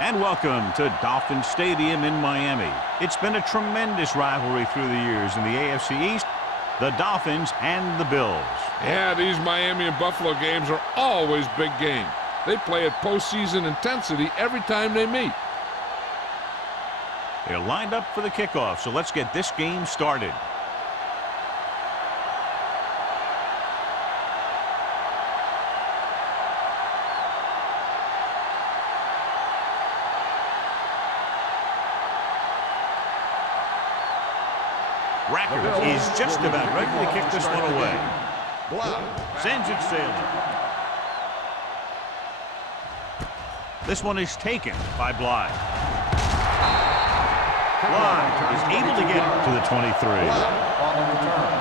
And welcome to Dolphin Stadium in Miami. It's been a tremendous rivalry through the years in the AFC East, the Dolphins and the Bills. Yeah, these Miami and Buffalo games are always big games. They play at postseason intensity every time they meet. They're lined up for the kickoff, so let's get this game started. Racker is just about ready to kick this one away. Sends it sailing. This one is taken by Blythe. Blythe is able to get it to the 23. On the return.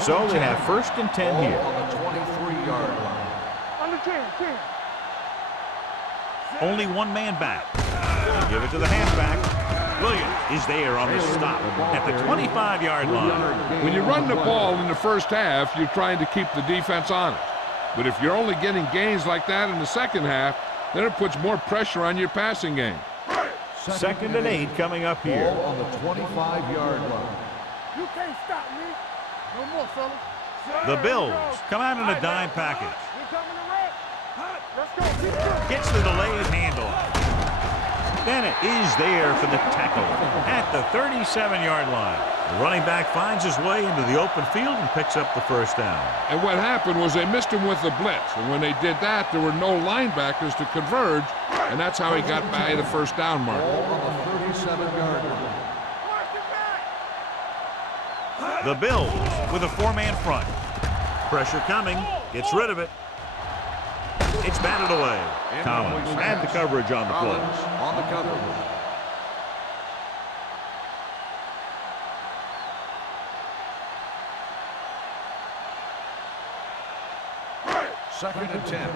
So they have first and 10 here. On the 23-yard line. Under 10. Only one man back. They give it to the halfback. Williams is there on the stop at the 25-yard line. When you run the ball in the first half, you're trying to keep the defense honest. But if you're only getting gains like that in the second half, then it puts more pressure on your passing game. Second and 8 coming up here. Ball on the 25-yard line. You can't stop me. No more, fellas. The Bills come out in a dime package. You coming to run? Let's go. Gets the delayed handoff. Bennett is there for the tackle at the 37-yard line. The running back finds his way into the open field and picks up the first down. And what happened was they missed him with the blitz. And when they did that, there were no linebackers to converge, and that's how he got by the first down mark. Ball on the 37-yard line. The Bills with a four-man front. Pressure coming. Gets rid of it. It's batted away. Collins had the coverage on the play. On the coverage. Second and 10.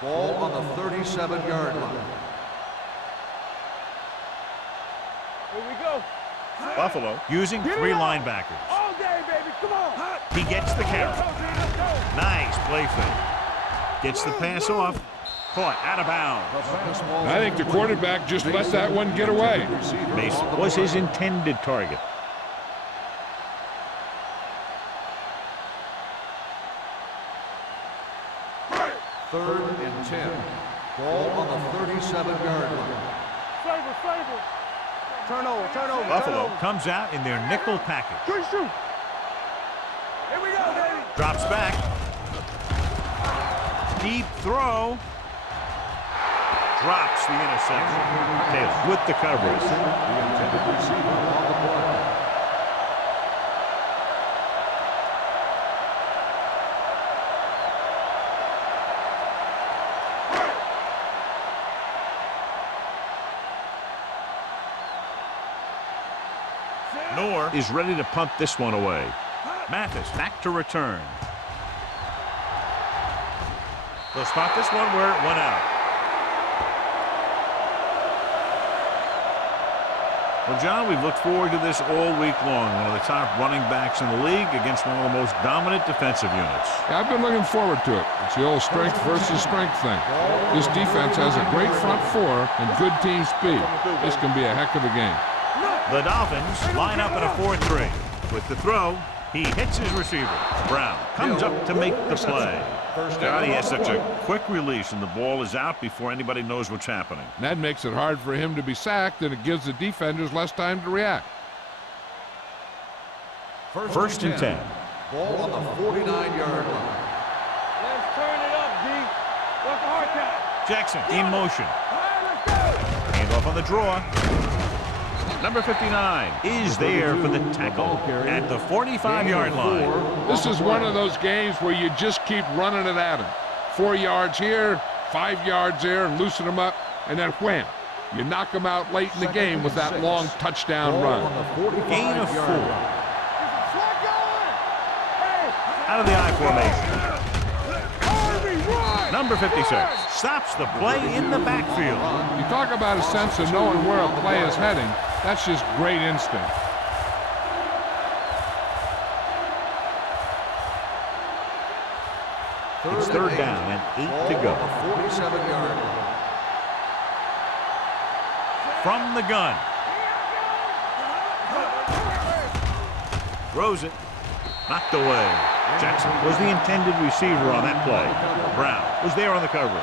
Ball on the 37-yard line. Here we go. Buffalo using three linebackers. All day, baby. Come on. He gets the carry. Nice play fake. Gets the pass off. Caught out of bounds. I think the quarterback just let that one get away. Mason was his intended target. Third and 10. Ball on the 37-yard line. Flavor. Turnover. Buffalo comes out in their nickel package. Shoot. Here we go, baby. Drops back. Deep throw. Drops the interception. Taylor with the coverage. The intended receiver on the play. Noor is ready to punt this one away. Mathis back to return. They'll spot this one where it went out. Well, John, we've looked forward to this all week long. One of the top running backs in the league against one of the most dominant defensive units. Yeah, I've been looking forward to it. It's the old strength versus strength thing. This defense has a great front four and good team speed. This can be a heck of a game. The Dolphins line up in a 4-3. With the throw, he hits his receiver. Brown comes up to make the play. God, he has such a quick release, and the ball is out before anybody knows what's happening. And that makes it hard for him to be sacked, and it gives the defenders less time to react. First and 10. Ball on the 49-yard line. Let's turn it up, D. What's the hard time? Jackson in motion. All right, let's go. Handoff on the draw. Number 59 is there for the tackle at the 45-yard line. This is one of those games where you just keep running it at him. 4 yards here, 5 yards there, and loosen them up, and then wham. You knock them out late in the game with that long touchdown run. Gain of 4. Out of the I formation. Number 56 stops the play in the backfield. You talk about a sense of knowing where a play is heading. That's just great instinct. It's third down and 8 to go. 47-yard line. From the gun. Throws it. Knocked away. Jackson was the intended receiver on that play. Brown was there on the coverage.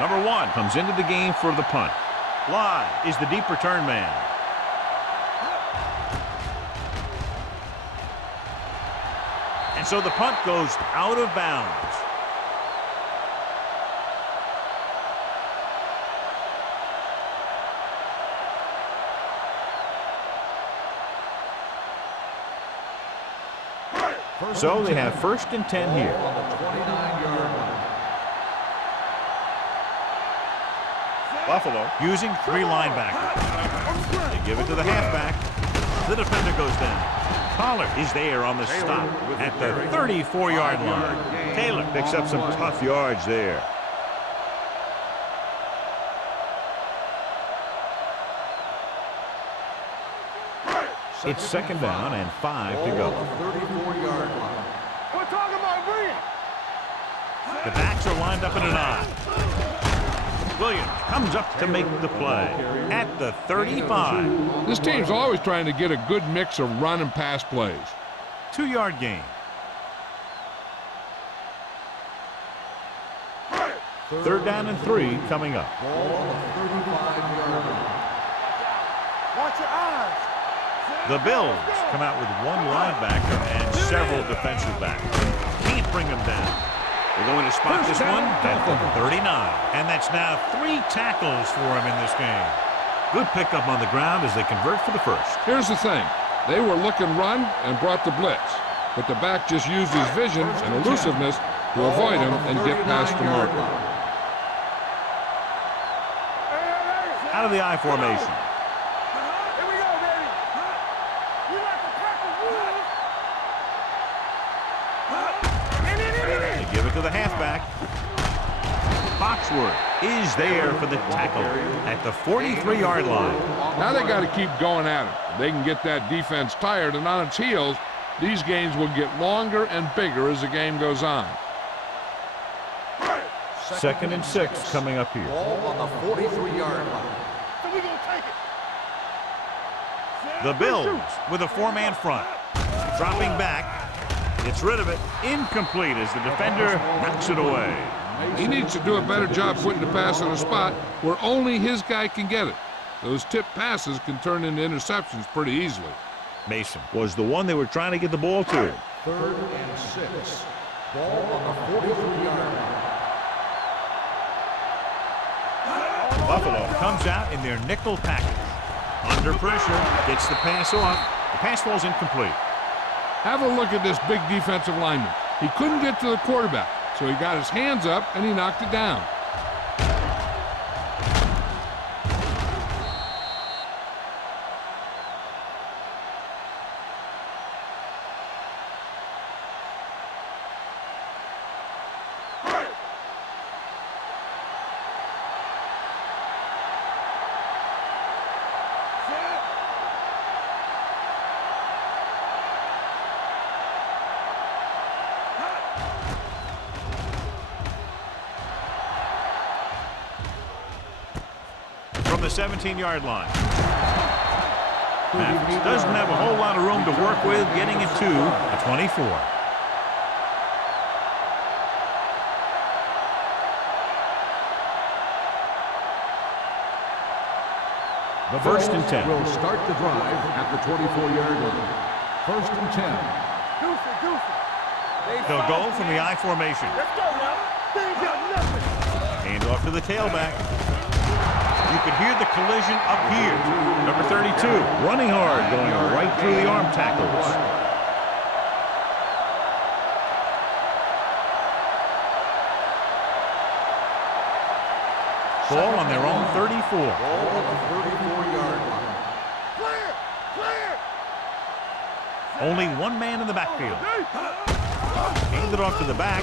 Number 1 comes into the game for the punt. Live is the deep return man. And so the punt goes out of bounds. So they have first and 10 here. On the 29-yard line. Buffalo using 3 linebackers. They give it to the halfback. The defender goes down. Collar is there on the stop at the 34-yard line. Taylor picks up some tough yards there. It's second down and 5 to go. 34-yard line. We're talking about bring. The backs are lined up in an I. Williams comes up to make the play at the 35. This team's always trying to get a good mix of run and pass plays. 2-yard gain. Third down and 3 coming up. Ball on the 35-yard line. Watch your eyes. The Bills come out with 1 linebacker and several defensive backs. Can't bring them down. They're going to spot this one at the 39. And that's now 3 tackles for him in this game. Good pickup on the ground as they convert for the first. Here's the thing. They were looking run and brought the blitz. But the back just used his vision and elusiveness to avoid him and get past the marker. Out of the I formation. Here we go, baby. We like to tackle rules. They give it to the halfback. Foxworth is there for the tackle at the 43-yard line. Now they got to keep going at it. They can get that defense tired and on its heels. These games will get longer and bigger as the game goes on. Second and 6 coming up here. Ball on the 43-yard line. So we're going to take it. The Bills with a 4-man front. Dropping back. Gets rid of it. Incomplete as the defender knocks it away. He needs to do a better job putting the pass in a spot where only his guy can get it. Those tip passes can turn into interceptions pretty easily. Mason was the one they were trying to get the ball to. Third and 6. Ball on the 43-yard line. Buffalo comes out in their nickel package. Under pressure, gets the pass off. The pass falls incomplete. Have a look at this big defensive lineman. He couldn't get to the quarterback, so he got his hands up and he knocked it down. From the 17-yard line. Mathis doesn't have a whole lot of room to work with, getting it to the 24. The First and 10. will start the drive at the 24-yard line. First and 10. Goofy. They'll go from the I formation. Let's go now. They ain't got nothing. Hand off to the tailback. You could hear the collision up here. Number 32, running hard, going right through the arm tackles. Ball on their own 34. Ball on the 34-yard line. Clear. Only one man in the backfield. Hand it off to the back.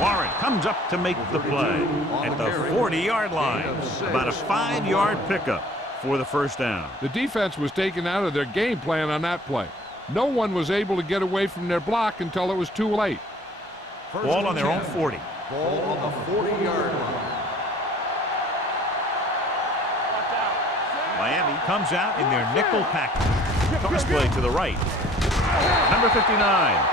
Warren comes up to make the play at the 40-yard line. About a 5-yard pickup for the first down. The defense was taken out of their game plan on that play. No one was able to get away from their block until it was too late. Ball on their own 40. Ball on the 40-yard line. Miami comes out in their nickel package. Toss play to the right. Number 59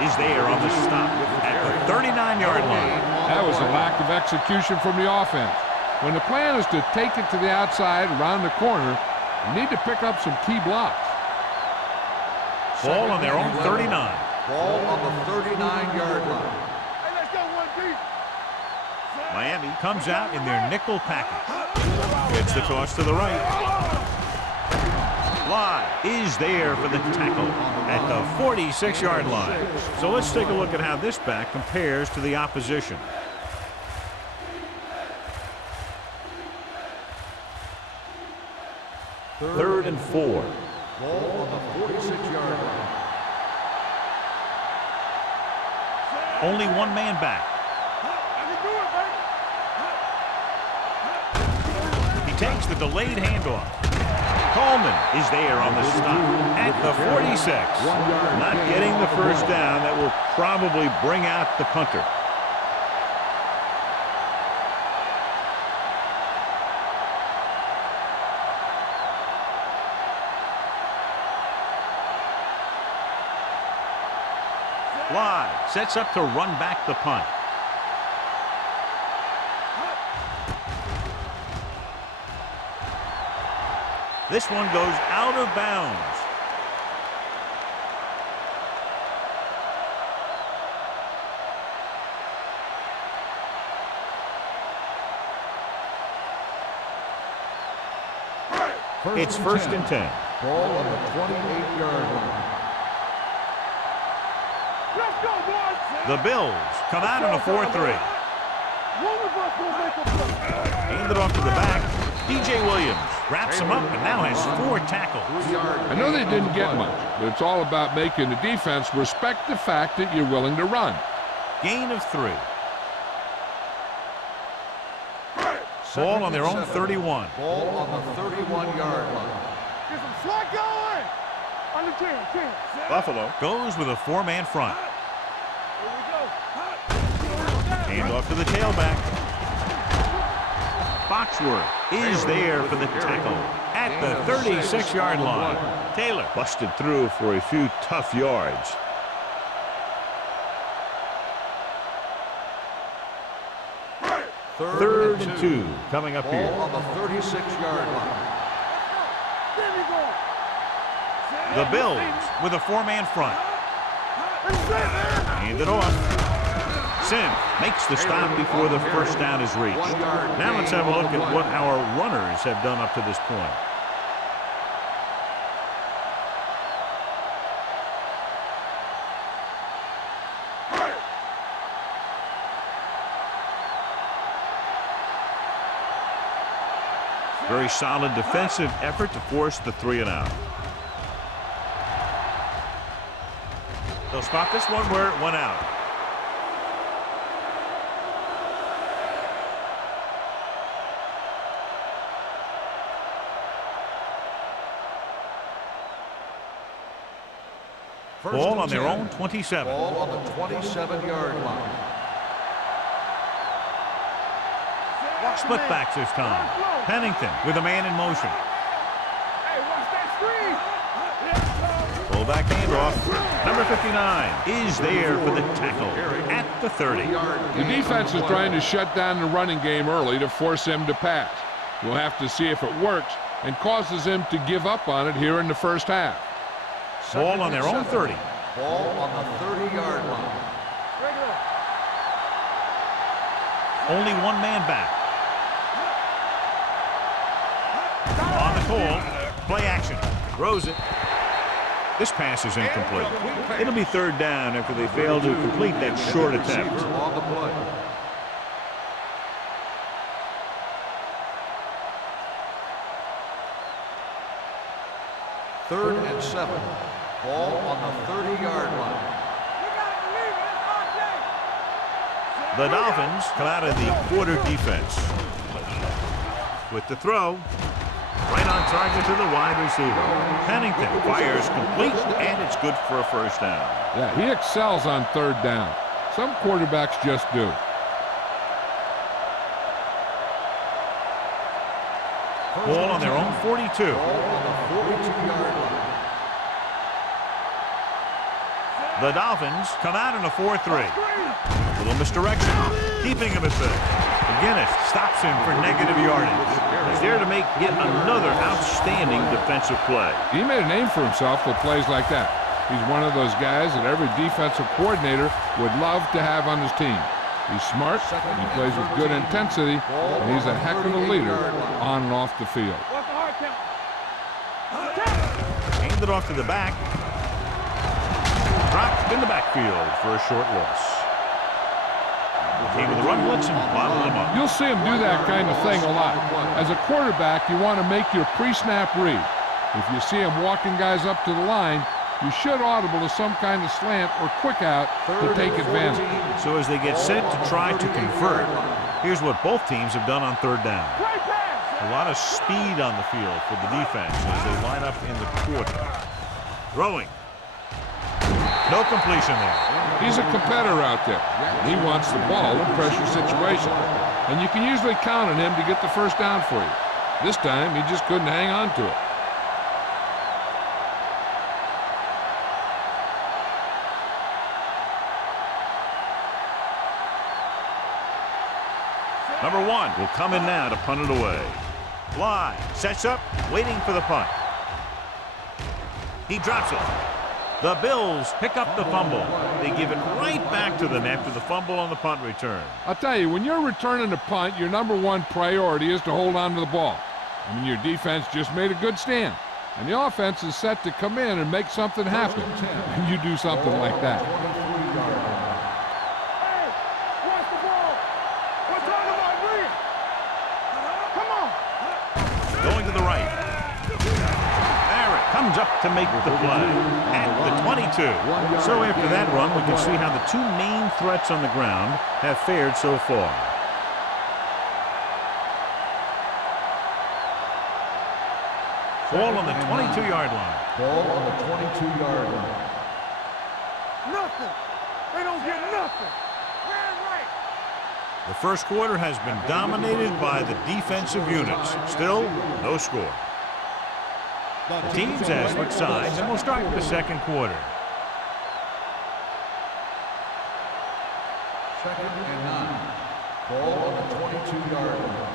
is there on the stop at the 39-yard line. That was a lack of execution from the offense. When the plan is to take it to the outside around the corner, you need to pick up some key blocks. Ball on their own 39. Ball on the 39-yard line. Hey, let's go one deep. Miami comes out in their nickel package. Gets the toss to the right. Bly is there for the tackle at the 46-yard line. So let's take a look at how this back compares to the opposition. Third and 4. Ball on the 46-yard line. Only one man back. He takes the delayed handoff. Coleman is there on the stop at the 46. Not getting the first down. That will probably bring out the punter. Bly sets up to run back the punt. This one goes out of bounds. It's first and 10. Ball on the 28-yard line. Let's go, boys. The Bills come out in a 4-3. One of us will make a play. Hand it off to the back. DJ Williams wraps him up and now has 4 tackles. I know they didn't get much, but it's all about making the defense respect the fact that you're willing to run. Gain of 3. Ball on their own 31. Ball on the 31-yard line. Get some slack going. On the 10. Buffalo goes with a 4-man front. Here we go. Hand off to the tailback. Foxworth is there for the tackle at the 36-yard line. Taylor busted through for a few tough yards. Third and 2 coming up here. Ball on the 36-yard line. There we go. The Bills with a 4-man front. Hand it off. Sim makes the stop before the first down is reached. Now let's have a look at what our runners have done up to this point. Very solid defensive effort to force the 3-and-out. They'll spot this one where it went out. Ball on their own 27. Ball on the 27-yard line. Split backs this time. Pennington with a man in motion. Hey, watch that screen. Full back handoff. Number 59 is there for the tackle at the 30. The defense is trying to shut down the running game early to force them to pass. We'll have to see if it works and causes them to give up on it here in the first half. Ball on their own 30. Ball on the 30-yard line. Only one man back. On the call, play action. Throws it. This pass is incomplete. It'll be third down after they fail to complete that short attempt. On the play. Third and 7. Ball on the 30-yard line. The Dolphins come out of the quarter defense. With the throw, right on target to the wide receiver. Pennington fires complete, and it's good for a first down. Yeah, he excels on third down. Some quarterbacks just do. Ball on their own 42. Ball on the 42-yard line. The Dolphins come out in a 4-3. Little misdirection, keeping him at third. McGinnis stops him for negative yardage. He's there to make yet another outstanding defensive play. He made a name for himself with plays like that. He's one of those guys that every defensive coordinator would love to have on his team. He's smart, he plays with good intensity, and he's a heck of a leader on and off the field. Aimed it off to the back. Dropped in the backfield for a short loss. Came with a run blitz and bottled him up. You'll see him do that kind of thing a lot. As a quarterback, you want to make your pre-snap read. If you see him walking guys up to the line, you should audible to some kind of slant or quick out to take advantage. So as they get set to try to convert, here's what both teams have done on third down. A lot of speed on the field for the defense as they line up in the quarter. Throwing. No completion there. He's a competitor out there. He wants the ball in pressure situation. And you can usually count on him to get the first down for you. This time, he just couldn't hang on to it. Number 1 will come in now to punt it away. Fly, sets up, waiting for the punt. He drops it. The Bills pick up the fumble. They give it right back to them after the fumble on the punt return. I'll tell you, when you're returning a punt, your number one priority is to hold on to the ball. I mean, your defense just made a good stand. And the offense is set to come in and make something happen. And you do something like that. Hey, watch the ball. What's on the line, William? Come on. Going to the right. Barrett comes up to make the play at the 22. So after that run, we can see how the two main threats on the ground have fared so far. Ball on the 22-yard line. Ball on the 22-yard line. Nothing. They don't get nothing. Ran right. The first quarter has been dominated by the defensive units. Still, no score. The teams have switched sides, and we'll start the second quarter. Second and 9. Ball on the 22-yard line.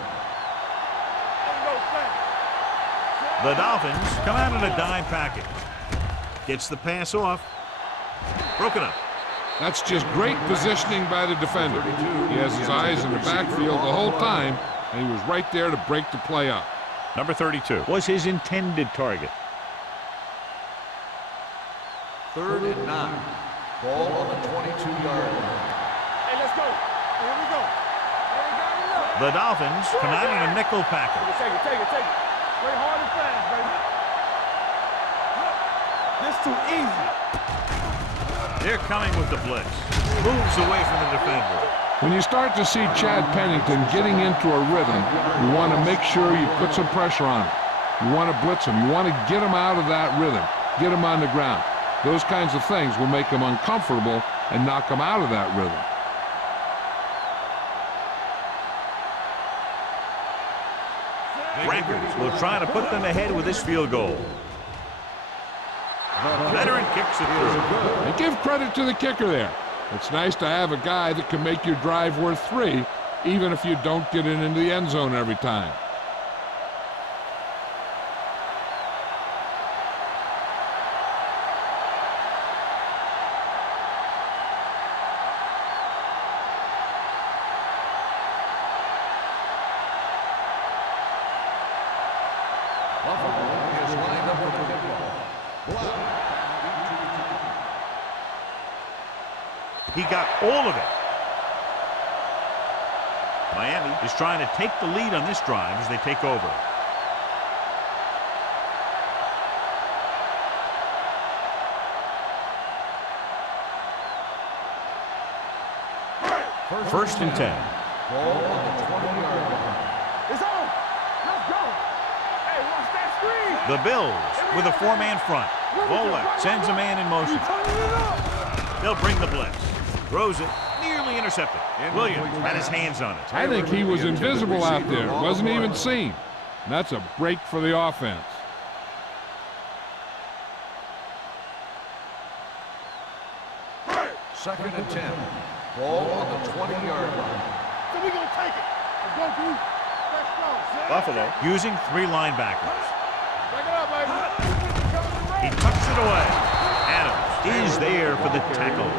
The Dolphins come out in a dime package. Gets the pass off. Broken up. That's just great positioning by the defender. He has his eyes in the backfield the whole time, and he was right there to break the play up. Number 32 was his intended target. Third and 9. Ball on the 22-yard line. Hey, let's go. Here we go. Hey, got enough. The Dolphins come out in a nickel package. Take it, take it, take it. Play hard and fast, baby. This too easy. They're coming with the blitz. Moves away from the defender. When you start to see Chad Pennington getting into a rhythm, you want to make sure you put some pressure on him. You want to blitz him. You want to get him out of that rhythm. Get him on the ground. Those kinds of things will make him uncomfortable and knock him out of that rhythm. Records will try to put them ahead with this field goal. The veteran kicks it through. And give credit to the kicker there. It's nice to have a guy that can make your drive worth 3, even if you don't get it into the end zone every time. Buffalo is lined up for the kickoff. He got all of it. Miami is trying to take the lead on this drive as they take over. First and 10. Ball on the 20-yard line. It's on. Let's go. Hey, watch that screen. The Bills with a four-man front. Ball left, sends a man in motion. They'll bring the blitz. Throws it, nearly intercepted. Williams had his hands on it. I think he was invisible out there. Wasn't even seen. And that's a break for the offense. Second and 10. Ball on the 20-yard line. So we gonna take it. Let's go, dude. Let's go. Buffalo using three linebackers. Back it up, baby. He tucks it away. Adams is there for the tackle.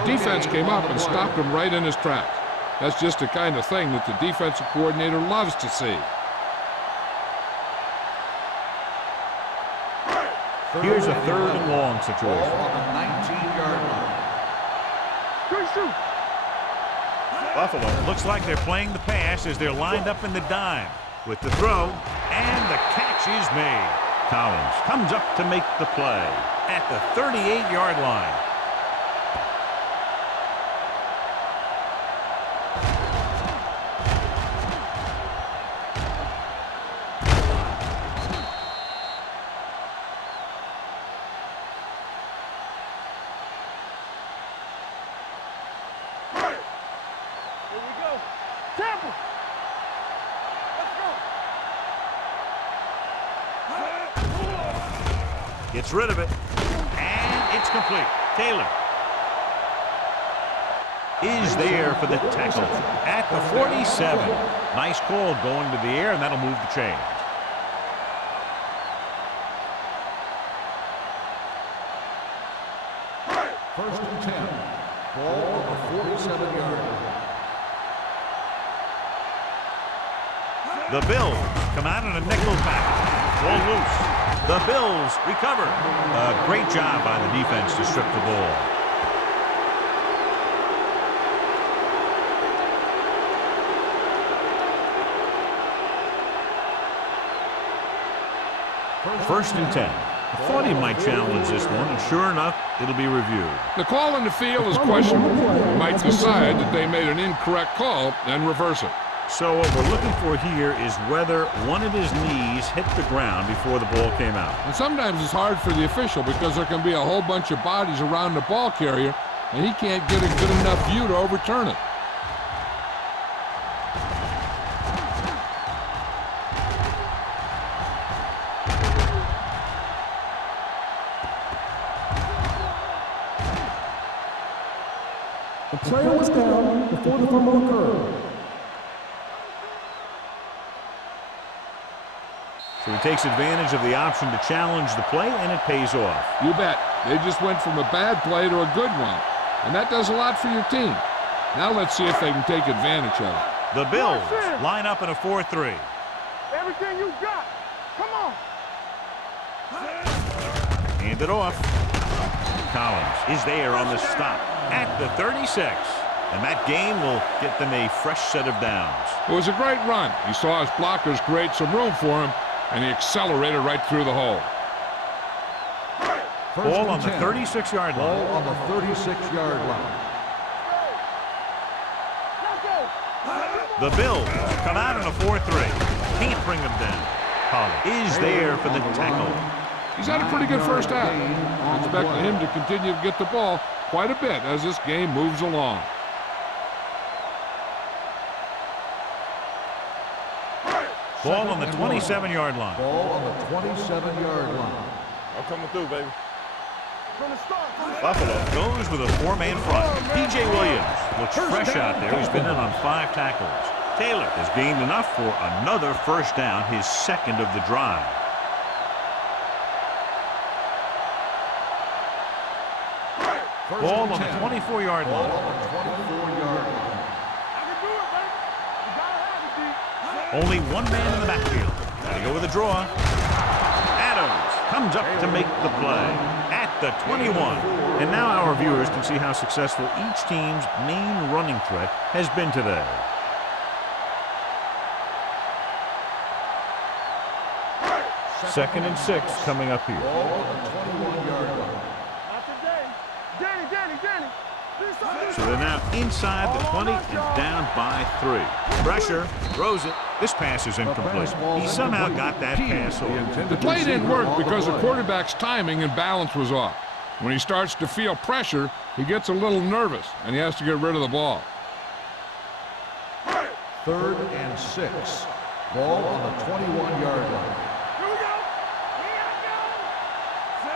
The defense came up and stopped him right in his tracks. That's just the kind of thing that the defensive coordinator loves to see. Here's a third and long situation. Ball on the 19-yard line. Good shoot. Buffalo looks like they're playing the pass as they're lined up in the dime. With the throw, and the catch is made. Collins comes up to make the play at the 38-yard line. Here we go. Tampa. Let's go. Gets rid of it, and it's complete. Taylor is there for the tackle at the 47. Nice call going to the air, and that'll move the chains. First and 10. Ball on the 47-yard line. The Bills come out in a nickel package. Ball loose. The Bills recover. A great job by the defense to strip the ball. First and 10. I thought he might challenge this one, and sure enough, it'll be reviewed. The call in the field is questionable. He might decide that they made an incorrect call and reverse it. So what we're looking for here is whether one of his knees hit the ground before the ball came out. And sometimes it's hard for the official because there can be a whole bunch of bodies around the ball carrier, and he can't get a good enough view to overturn it. The player was down before the fumble occurred. So he takes advantage of the option to challenge the play, and it pays off. You bet. They just went from a bad play to a good one. And that does a lot for your team. Now let's see if they can take advantage of it. The Bills line up in a 4-3. Everything you got. Come on. Hand it off. Collins is there on the stop at the 36. And that gain will get them a fresh set of downs. It was a great run. He saw his blockers create some room for him, and he accelerated right through the hole. Ball on the 36-yard line. Ball on the 36-yard line. The Bills come out in a 4-3. Can't bring them down. Collins is there for the tackle. He's had a pretty good first half. Expecting him to continue to get the ball quite a bit as this game moves along. Ball on the 27-yard line. Ball on the 27-yard line. I'm coming through, baby. From the start. Buffalo goes with a four-man front. P.J. Williams looks fresh out there. He's been in on 5 tackles. Taylor has gained enough for another first down, his second of the drive. Ball on the 24-yard Ball line. on the 24-yard line. I can do it, baby. You gotta have it, D. Only one man in the backfield. Gotta go with a draw. Adams comes up to make the play at the 21. And now our viewers can see how successful each team's main running threat has been today. Second and 6 coming up here. Ball on the 21-yard line. Not today. Danny. So they're now inside the 20 and down by 3. Pressure, throws it. This pass is incomplete. He somehow got that pass off. The play didn't work because the quarterback's timing and balance was off. When he starts to feel pressure, he gets a little nervous, and he has to get rid of the ball. 3rd and 6. Ball on the 21-yard line.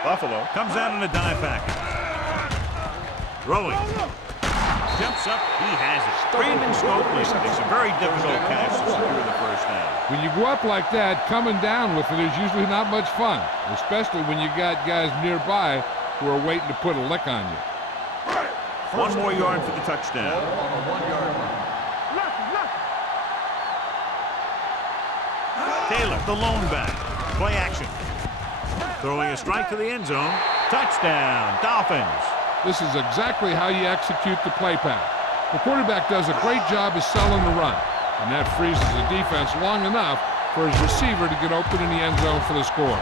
Buffalo comes out in a dive package. Throwing. Jumps up. He has it. Brandon Stokely makes a very difficult catch to secure the first down. When you go up like that, coming down with it is usually not much fun, especially when you got guys nearby who are waiting to put a lick on you. 1 more yard for the touchdown. Ball on the 1-yard line. Taylor, the lone back. Play action. Throwing a strike to the end zone. Touchdown, Dolphins. This is exactly how you execute the play pass. The quarterback does a great job of selling the run, and that freezes the defense long enough for his receiver to get open in the end zone for the score.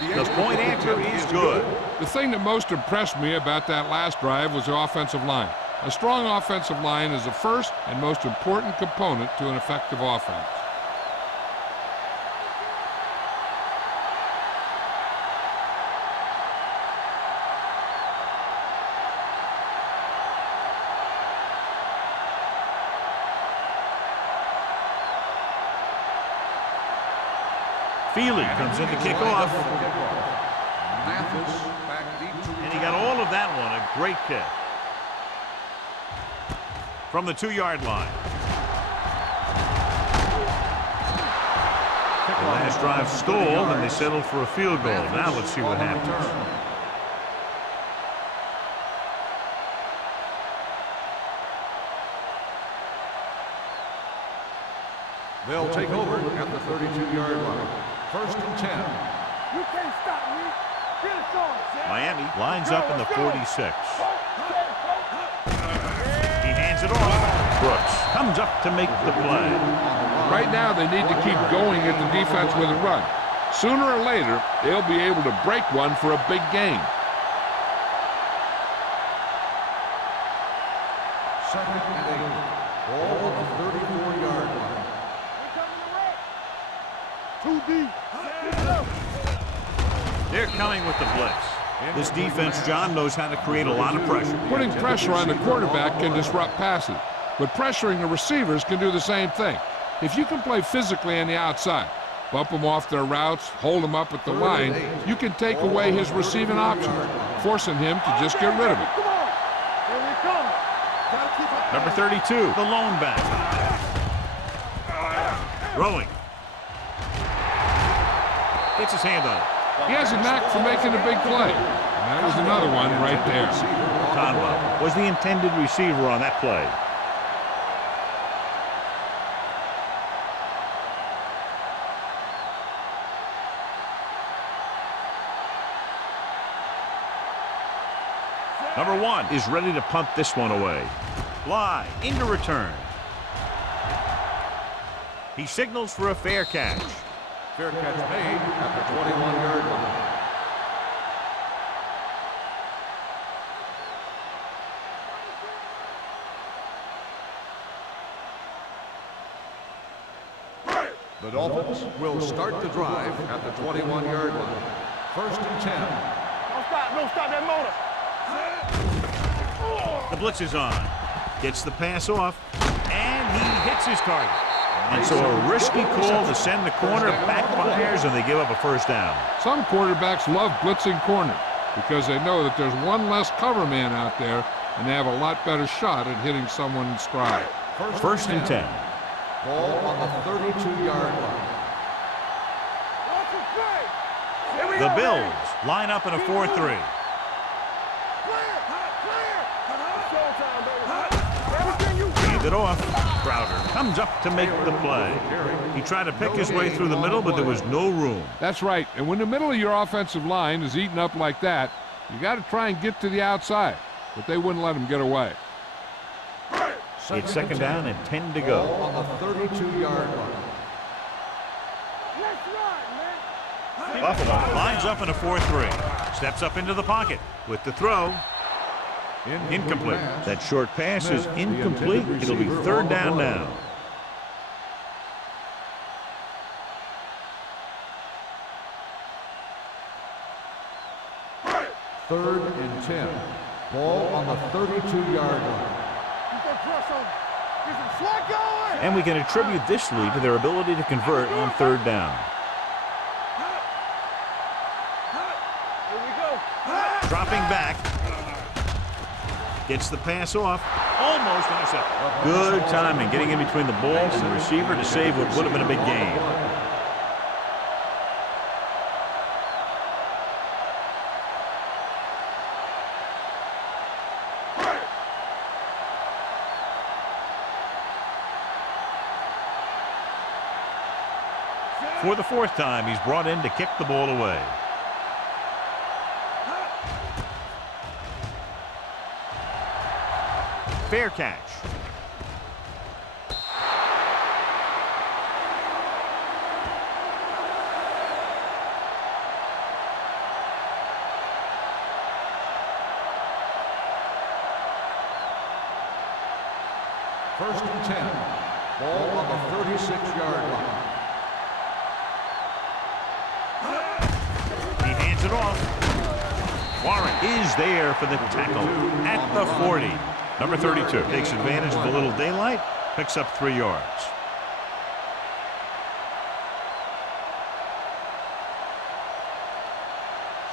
The point answer is good. The thing that most impressed me about that last drive was the offensive line. A strong offensive line is the first and most important component to an effective offense. Feely comes in to kick off. And he got all of that one. A great kick. From the 2-yard line. The last drive stalled, and they settled for a field goal. Now let's see what happens. They'll take over at the 32-yard line. 1st and 10. You can't stop me. Get it on, Sam. Miami lines up in the 46. He hands it off. Brooks comes up to make the play. Right now, they need to keep going at the defense with a run. Sooner or later, they'll be able to break one for a big gain. 2nd and 8. Ball on the 34-yard line. Too deep. They're coming with the blitz. This defense, John, knows how to create a lot of pressure. Putting pressure on the quarterback can disrupt passes, but pressuring the receivers can do the same thing. If you can play physically on the outside, bump them off their routes, hold them up at the line, you can take away his receiving options, forcing him to just get rid of it. Come on. Here we come. Gotta keep it. Number 32, the lone back. Throwing. Gets his hand on it. He has a knack for making a big play. And that was another one right there. Conwell was the intended receiver on that play. Number 1 is ready to punt this one away. Fly into return. He signals for a fair catch. Fair catch made at the 21-yard line. The Dolphins will start the drive at the 21-yard line. 1st and 10. Don't stop that motor. The blitz is on. Gets the pass off, and he hits his target. And so a risky call to send the corner backfires, and they give up a first down. Some quarterbacks love blitzing corner because they know that there's one less cover man out there, and they have a lot better shot at hitting someone in stride. First and 10. Ball on the 32-yard line. The Bills line up in a 4-3. Hand it off. Crowder comes up to make the play. He tried to pick his way through the middle, but there was no room. That's right. And when the middle of your offensive line is eaten up like that, you got to try and get to the outside. But they wouldn't let him get away. It's second down and 10 to go. On the 32-yard line. Buffalo lines up in a 4-3. Steps up into the pocket with the throw. Incomplete. That short pass is incomplete. It'll be third down now. Third and 10. Ball on the 32-yard line. And we can attribute this lead to their ability to convert on third down. Dropping back. Gets the pass off. Almost intercepted. Good timing, getting in between the ball and the receiver to save what would have been a big gain. For the fourth time, he's brought in to kick the ball away. Fair catch. First and 10. Ball on the 36-yard line. He hands it off. Warren is there for the tackle at the 40. Number 32 takes advantage of a little daylight, picks up 3 yards.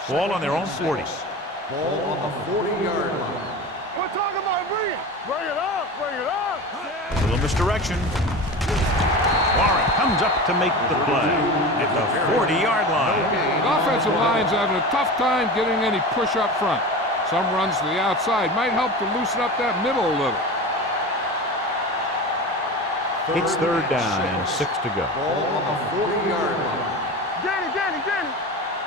Ball on their own 40. Ball on the 40-yard line. We're talking about bring it. Bring it up. Bring it up. A little misdirection. Warren comes up to make the play at the 40-yard line. The offensive line's having a tough time getting any push up front. Some runs to the outside might help to loosen up that middle a little. It's third down and 6 to go. Ball on the 40-yard line. Danny.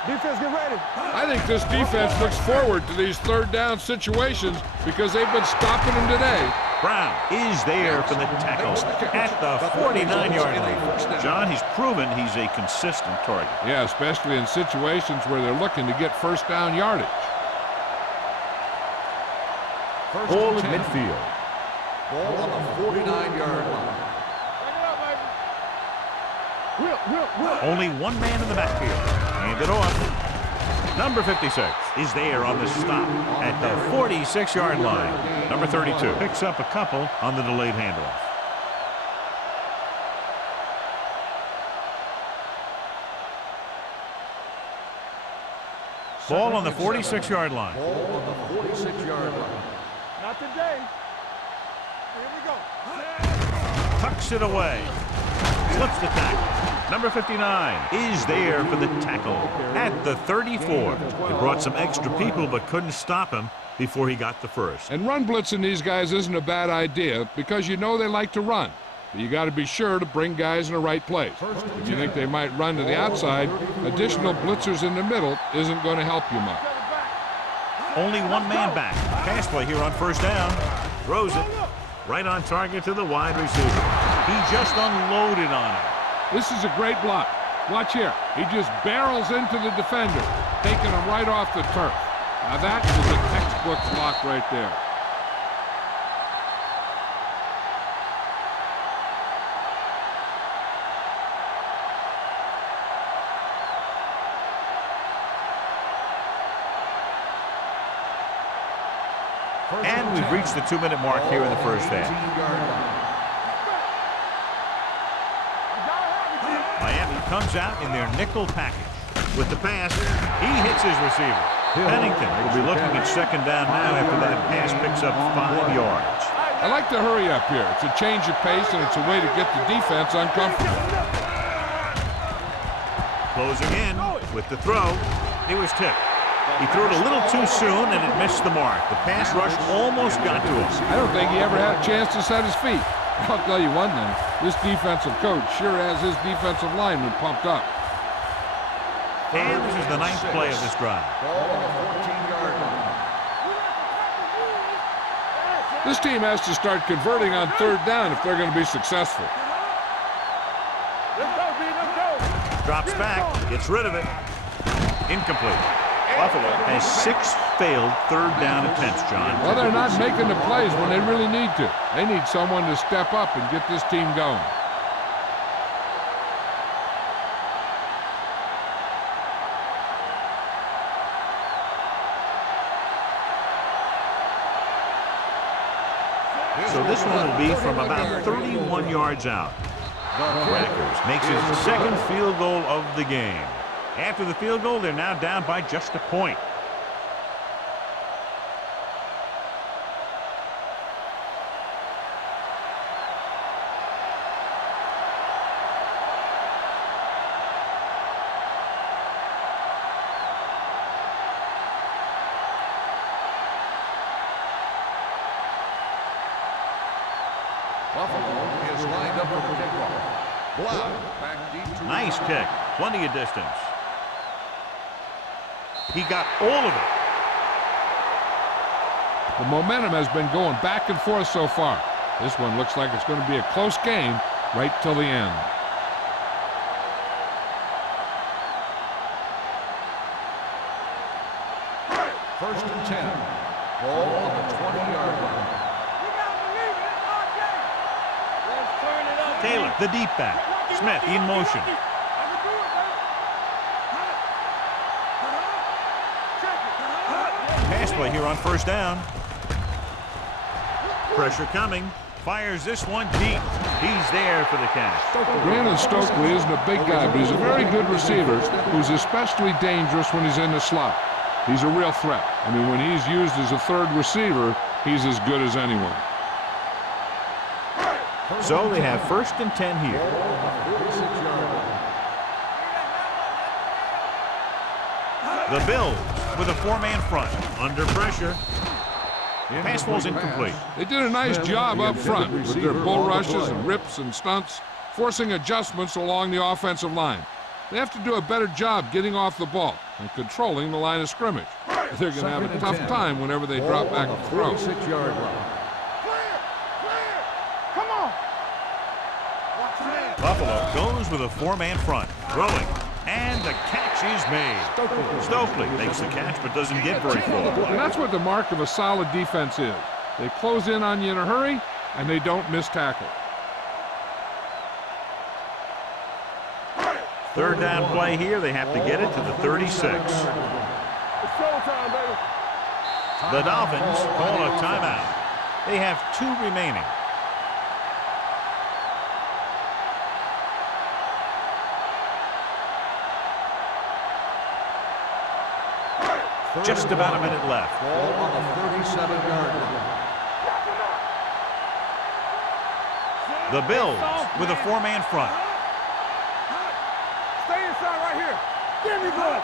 Defense, get ready. I think this defense looks forward to these third down situations because they've been stopping them today. Brown is there for the tackle at the 49-yard line. John, he's proven he's a consistent target. Yeah, especially in situations where they're looking to get first down yardage. Ball at midfield. Ball on the 49-yard line. Only one man in the backfield. Hand it off. Number 56 is there on the stop at the 46-yard line. Number 32 picks up a couple on the delayed handoff. Ball on the 46-yard line. Ball on the 46-yard line. Not today. Here we go. Tucks it away. Slips the tackle. Number 59 is there for the tackle at the 34. He brought some extra people but couldn't stop him before he got the first. And run blitzing these guys isn't a bad idea because you know they like to run. But you got to be sure to bring guys in the right place. If you think they might run to the outside, additional blitzers in the middle isn't going to help you much. Only one man back. Pass play here on first down. Throws it right on target to the wide receiver. He just unloaded on it. This is a great block. Watch here. He just barrels into the defender, taking him right off the turf. Now that is a textbook block right there. And we've reached the 2-minute mark here in the first half. Miami comes out in their nickel package. With the pass, he hits his receiver. Pennington will be looking at second down now after that pass picks up 5 yards. I like to hurry up here. It's a change of pace, and it's a way to get the defense uncomfortable. Closing in with the throw. He was tipped. He threw it a little too soon, and it missed the mark. The pass rush almost got to him. I don't think he ever had a chance to set his feet. I'll tell you one thing, this defensive coach sure has his defensive lineman pumped up. And this is the 9th play of this drive. Ball on the 14-yard line. This team has to start converting on 3rd down if they're going to be successful. Let's go, B, let's go. Drops back, gets rid of it. Incomplete. Buffalo has 6 failed 3rd down attempts, John. Well, they're not making the plays when they really need to. They need someone to step up and get this team going. So this one will be from about 31 yards out. Rackers makes his 2nd field goal of the game. After the field goal, they're now down by just a point. Buffalo is lined up for the kickoff. Blau back deep to Nice kick. Plenty of distance. He got all of it. The momentum has been going back and forth so far. This one looks like it's going to be a close game right till the end. First and 10. Ball on the 20-yard line. You gotta believe it, it's our game. Let's turn it up. Taylor, the deep back. Smith in motion. I can do it, baby. Check it. Pass play here on 1st down. Pressure coming. Fires this one deep. He's there for the catch. Brandon Stokely isn't a big guy, but he's a very good receiver who's especially dangerous when he's in the slot. He's a real threat. I mean, when he's used as a 3rd receiver, he's as good as anyone. So they have 1st and 10 here. 46-yard line. The Bills with a 4-man front. Under pressure. Pass ball's incomplete. They did a nice job up front with their bull rushes and rips and stunts, forcing adjustments along the offensive line. They have to do a better job getting off the ball and controlling the line of scrimmage. They're going to have a tough time whenever they drop back to throw. 46-yard line. Clear! Clear! Come on! Watch your man. Buffalo goes with a 4-man front. Throwing. And the catch is made. Stokely makes the catch but doesn't get very far. And that's what the mark of a solid defense is. They close in on you in a hurry, and they don't miss tackle. 3rd down play here. They have to get it to the 36. It's showtime, baby. The Dolphins call a timeout. They have 2 remaining. Just about a minute left. Ball on the 37-yard line. The Bills with a 4-man front. Stay inside right here. Give me blood.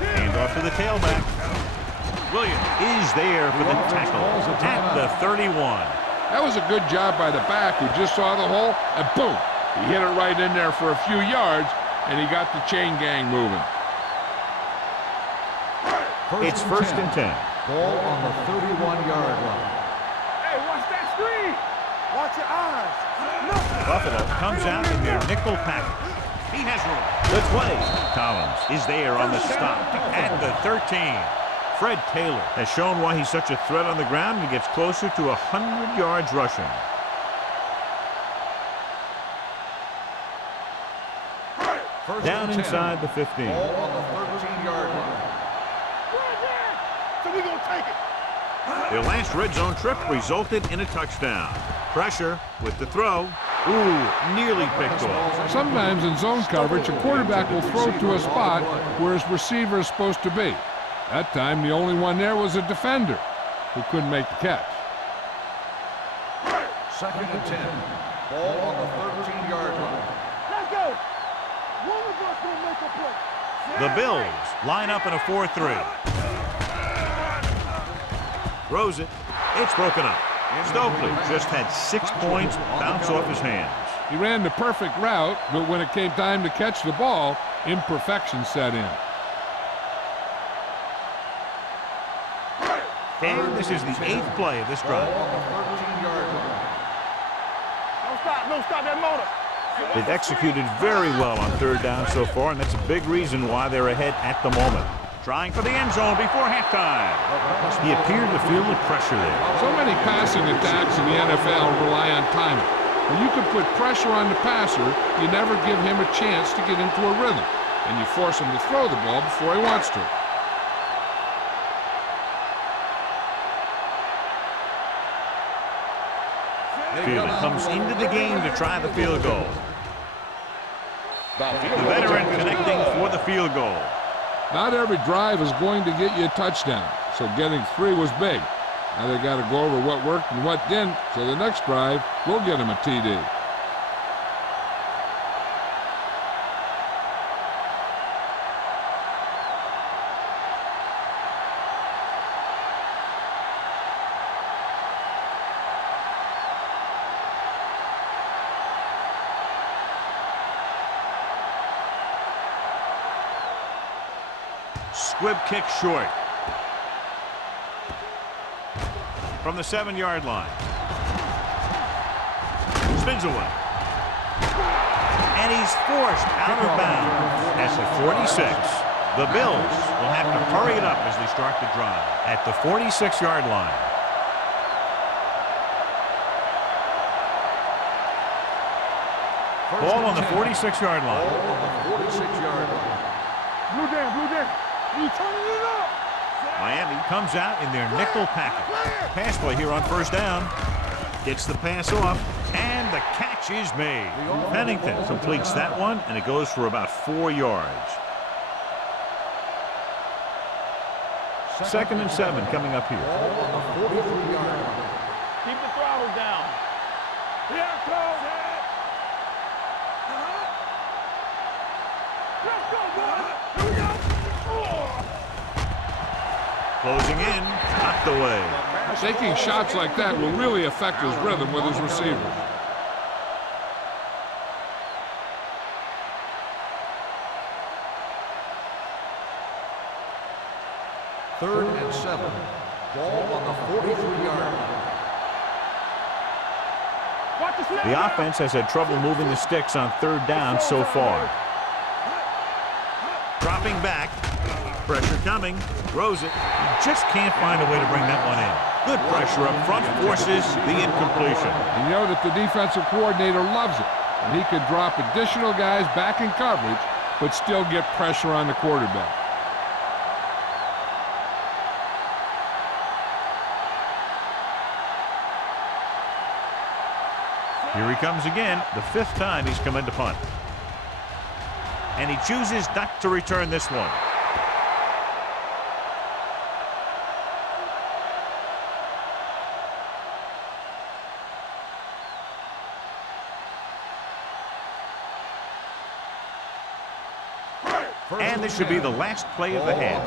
Hand off to the tailback. Williams is there for the tackle at the 31. That was a good job by the back who just saw the hole, and boom! He hit it right in there for a few yards, and he got the chain gang moving. It's 1st and 10. Ball on the 31-yard line. Hey, watch that screen. Watch your eyes. Look. Buffalo comes out in their nickel package. He has room. The play. Collins is there on the stop at the 13. Fred Taylor has shown why he's such a threat on the ground and gets closer to 100 yards rushing. Down inside the 15. Ball on the 13-yard line. So we gonna take it. Their last red zone trip resulted in a touchdown. Pressure with the throw. Ooh, nearly picked off. Sometimes in zone coverage, a quarterback will throw to a spot where his receiver is supposed to be. That time, the only one there was a defender who couldn't make the catch. 2nd and 10. Ball on the 13-yard line. Let's go. One of us gonna make a play. The Bills line up in a 4-3. Throws it. It's broken up. Stokely just had 6 points bounce off his hands. He ran the perfect route, but when it came time to catch the ball, imperfection set in. And this is the 8th play of this drive. Don't stop that motor. They've executed very well on 3rd down so far, and that's a big reason why they're ahead at the moment. Trying for the end zone before halftime. He appeared to feel the pressure there. So many passing attacks in the NFL rely on timing. When you can put pressure on the passer, you never give him a chance to get into a rhythm, and you force him to throw the ball before he wants to. Field comes into the game to try the field goal. The veteran connecting for the field goal. Not every drive is going to get you a touchdown, so getting 3 was big. Now they got to go over what worked and what didn't, so the next drive will get him a TD. Squib kick short. From the 7-yard line. Spins away. And he's forced out of bounds at the 46. The Bills will have to hurry it up as they start the drive at the 46-yard line. Ball on the 46-yard line. Blue down. You turning it up. Miami comes out in their nickel package. Pass play here on 1st down. Gets the pass off, and the catch is made. Pennington completes that one, and it goes for about 4 yards. 2nd and 7 coming up here. Keep the throttle down. Here it comes. Let's go, boy. Here we go. Closing in, knocked away. Taking shots like that will really affect his rhythm with his receiver. Third and 7. Ball on the 43-yard line. The offense has had trouble moving the sticks on 3rd down so far. Dropping back. Pressure coming. Throws it. He just can't find a way to bring that one in. Good pressure up front forces the incompletion. You know that the defensive coordinator loves it. And he could drop additional guys back in coverage, but still get pressure on the quarterback. Here he comes again, the 5th time he's come in to punt. And he chooses not to return this one. And this should be the last play of the half.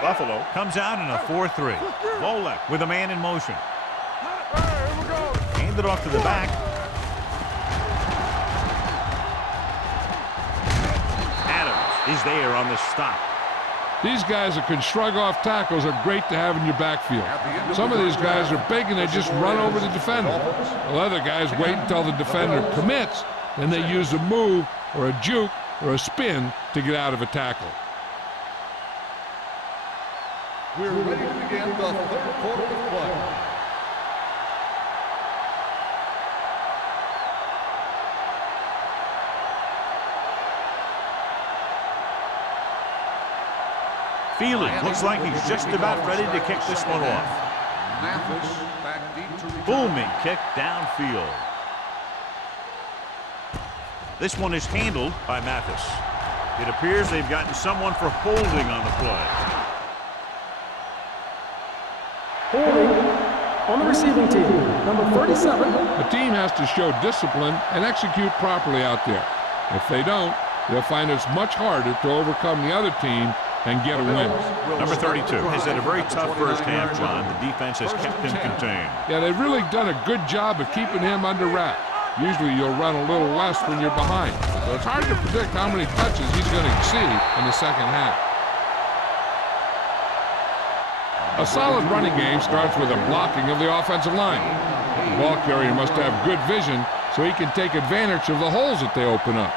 Buffalo comes out in a 4-3. Volek with a man in motion. Hand it off to the back. Adams is there on the stop. These guys that can shrug off tackles are great to have in your backfield. Some of these guys are big and they just run over the defender. While other guys wait until the defender commits, then they use a move or a juke or a spin to get out of a tackle. We're ready to begin the 3rd quarter of play. Feely looks like he's just about ready to kick this one off. Mathis back deep to return. Booming kick downfield. This one is handled by Mathis. It appears they've gotten someone for holding on the play. Holding on the receiving team, number 37. The team has to show discipline and execute properly out there. If they don't, they'll find it's much harder to overcome the other team and get a win. Number 32 has had a very tough first half, John. The defense has kept him contained. Yeah, they've really done a good job of keeping him under wraps. Usually you'll run a little less when you're behind. So it's hard to predict how many touches he's going to see in the second half. A solid running game starts with a blocking of the offensive line. The ball carrier must have good vision so he can take advantage of the holes that they open up.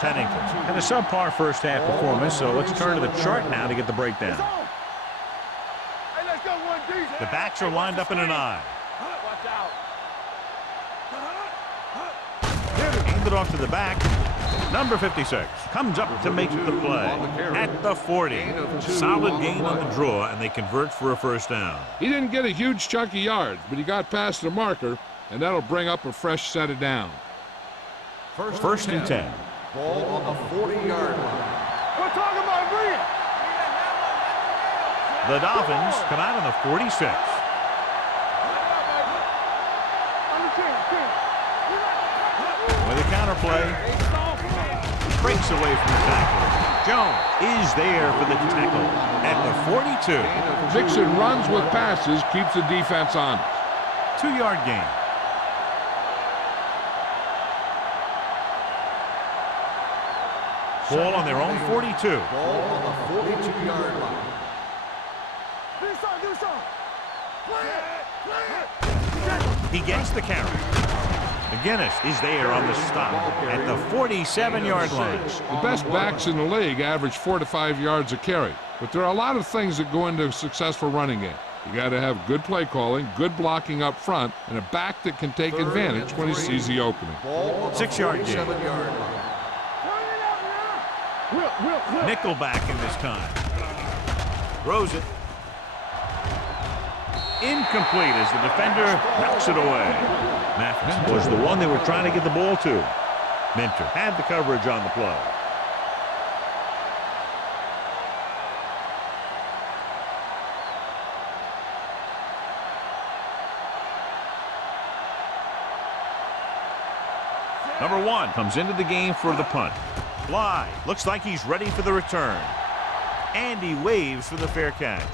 Pennington and a subpar first half performance, so let's turn to the chart now to get the breakdown. Hey, let's go, 1D. The backs are lined up in an I. Watch out. Handed off to the back. Number 56 comes up to make the play at the 40. Solid gain on the draw, and they convert for a first down. He didn't get a huge chunk of yards, but he got past the marker, and that'll bring up a fresh set of downs. First and 10. Ball on the 40-yard line. We're talking about Green. The Dolphins come out on the 46. With a counter play, breaks away from the tackle. Jones is there for the tackle at the 42. Mixon runs with passes, keeps the defense honest. 2-yard gain. Ball on their own 42. Ball on the 42-yard line. Do something. Play it. He gets the carry. McGinnis is there on the stop at the 47-yard line. The best backs in the league average 4 to 5 yards a carry, but there are a lot of things that go into a successful running game. You got to have good play calling, good blocking up front, and a back that can take advantage when he sees the opening. 6-yard gain. 47-yard line. Nickel back in this time. Throws it. Incomplete as the defender knocks it away. Mathis was the one they were trying to get the ball to. Minter had the coverage on the play. Number 1 comes into the game for the punt. Bly looks like he's ready for the return. And he waves for the fair catch.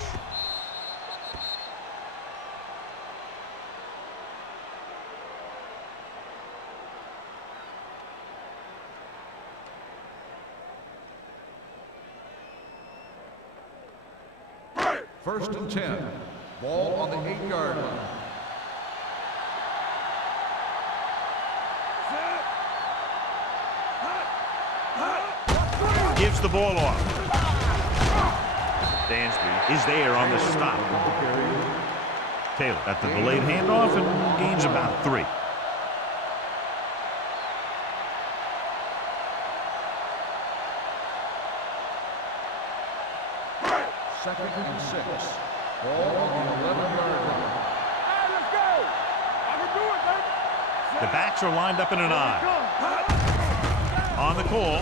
First and 10. Ball on the 8-yard line. Gives the ball off. Dansby is there on the stop. Taylor at the delayed handoff and gains about 3. Second and 6. Ball on the 11-yard line. Hey, let's go. I can do it, baby. The backs are lined up in an I. On the call.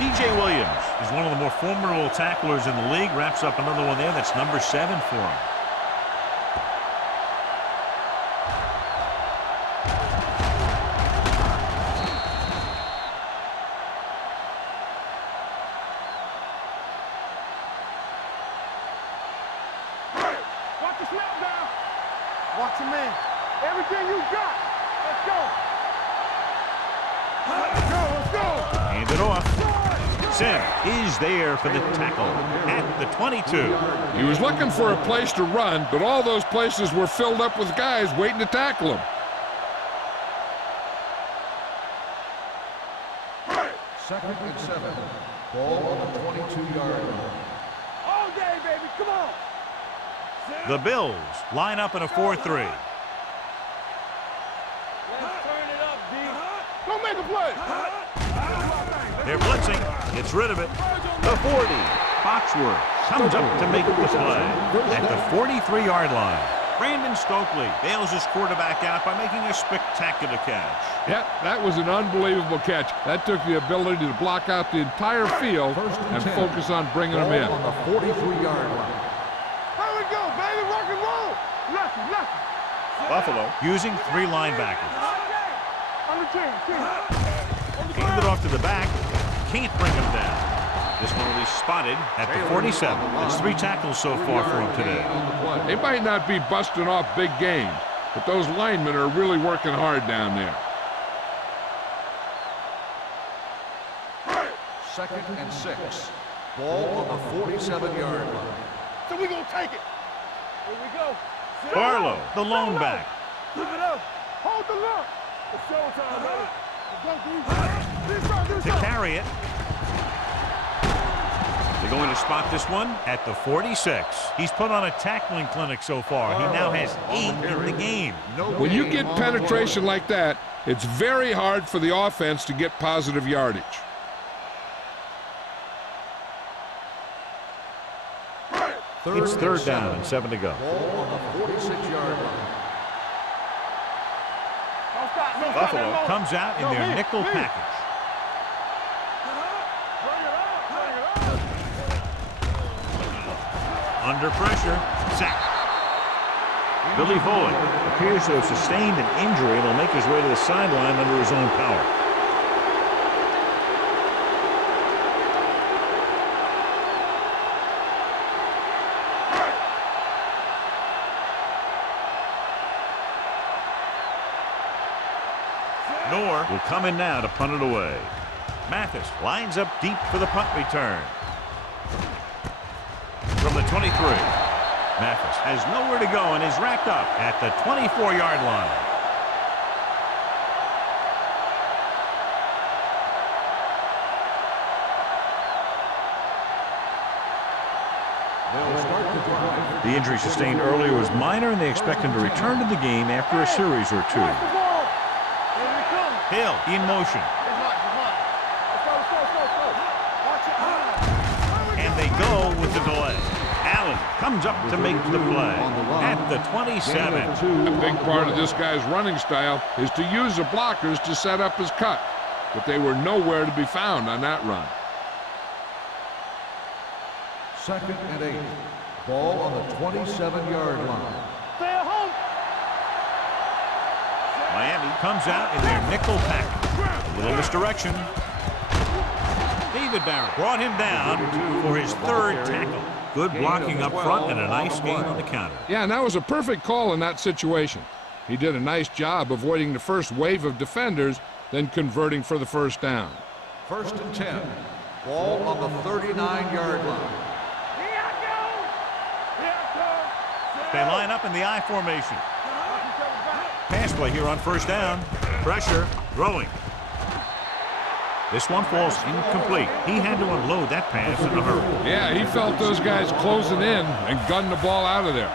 DJ Williams is one of the more formidable tacklers in the league. Wraps up another one there. That's number 7 for him. Watch the snap down. Watch the man. Everything you got. Let's go. Let's go. Hand it off. Sim is there for the tackle at the 22. He was looking for a place to run, but all those places were filled up with guys waiting to tackle him. Second and 7. Ball on the 22-yard line. All day, baby. Come on. The Bills line up in a 4-3. Let's turn it up, D. Go make a play. They're blitzing. Gets rid of it. The 40. Foxworth comes up to make the play at the 43-yard line. Brandon Stokely bails his quarterback out by making a spectacular catch. Yep, that was an unbelievable catch. That took the ability to block out the entire field and focus on bringing them in. Ball on the 43-yard line. Here we go, baby. Rock and roll. Lefty. Buffalo using 3 linebackers. Handed off to the back. Can't bring him down. This one will be spotted at the 47. That's 3 tackles so far for him today. They might not be busting off big games, but those linemen are really working hard down there. 2nd and 6. Ball on the 47-yard line. So we're going to take it. Here we go. Barlow, the lone back. Keep it up. Hold the look. It's showtime, baby. To carry it. They're going to spot this one at the 46. He's put on a tackling clinic so far. He now has 8 in the game. When you get penetration like that, it's very hard for the offense to get positive yardage. It's 3rd down and 7 to go. Ball on the 46-yard line. Buffalo comes out in their nickel package. Under pressure, sack. Billy Volek appears to have sustained an injury and will make his way to the sideline under his own power. Knorr will come in now to punt it away. Mathis lines up deep for the punt return. From the 23. Mathis has nowhere to go and is racked up at the 24-yard line. The injury sustained earlier was minor, and they expect him to return to the game after a series or 2. Hill in motion. And they go with the delay. Allen comes up to make the play at the 27. A big part of this guy's running style is to use the blockers to set up his cut, but they were nowhere to be found on that run. 2nd and 8. Ball on the 27-yard line. Stay at home. Miami comes out in their nickel package. A little misdirection. David Barrett brought him down for his 3rd tackle. Good blocking up front and a nice gain on the counter. Yeah, and that was a perfect call in that situation. He did a nice job avoiding the first wave of defenders, then converting for the 1st down. 1st and 10. Ball on the 39-yard line. They line up in the I formation. Pass play here on 1st down. Pressure, throwing. This one falls incomplete. He had to unload that pass in a hurry. Yeah, he felt those guys closing in and gunned the ball out of there.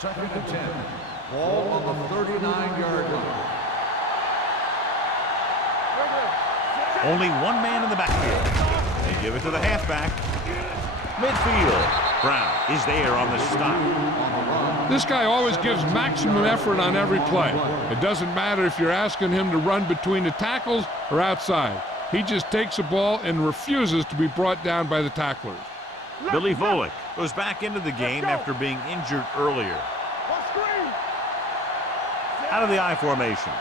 Second and 10. Ball on the 39-yard line. Only one man in the backfield. They give it to the halfback. Midfield. Brown is there on the stop. This guy always gives maximum effort on every play. It doesn't matter if you're asking him to run between the tackles or outside. He just takes the ball and refuses to be brought down by the tacklers. Billy Volek goes back into the game after being injured earlier. Out of the I formation.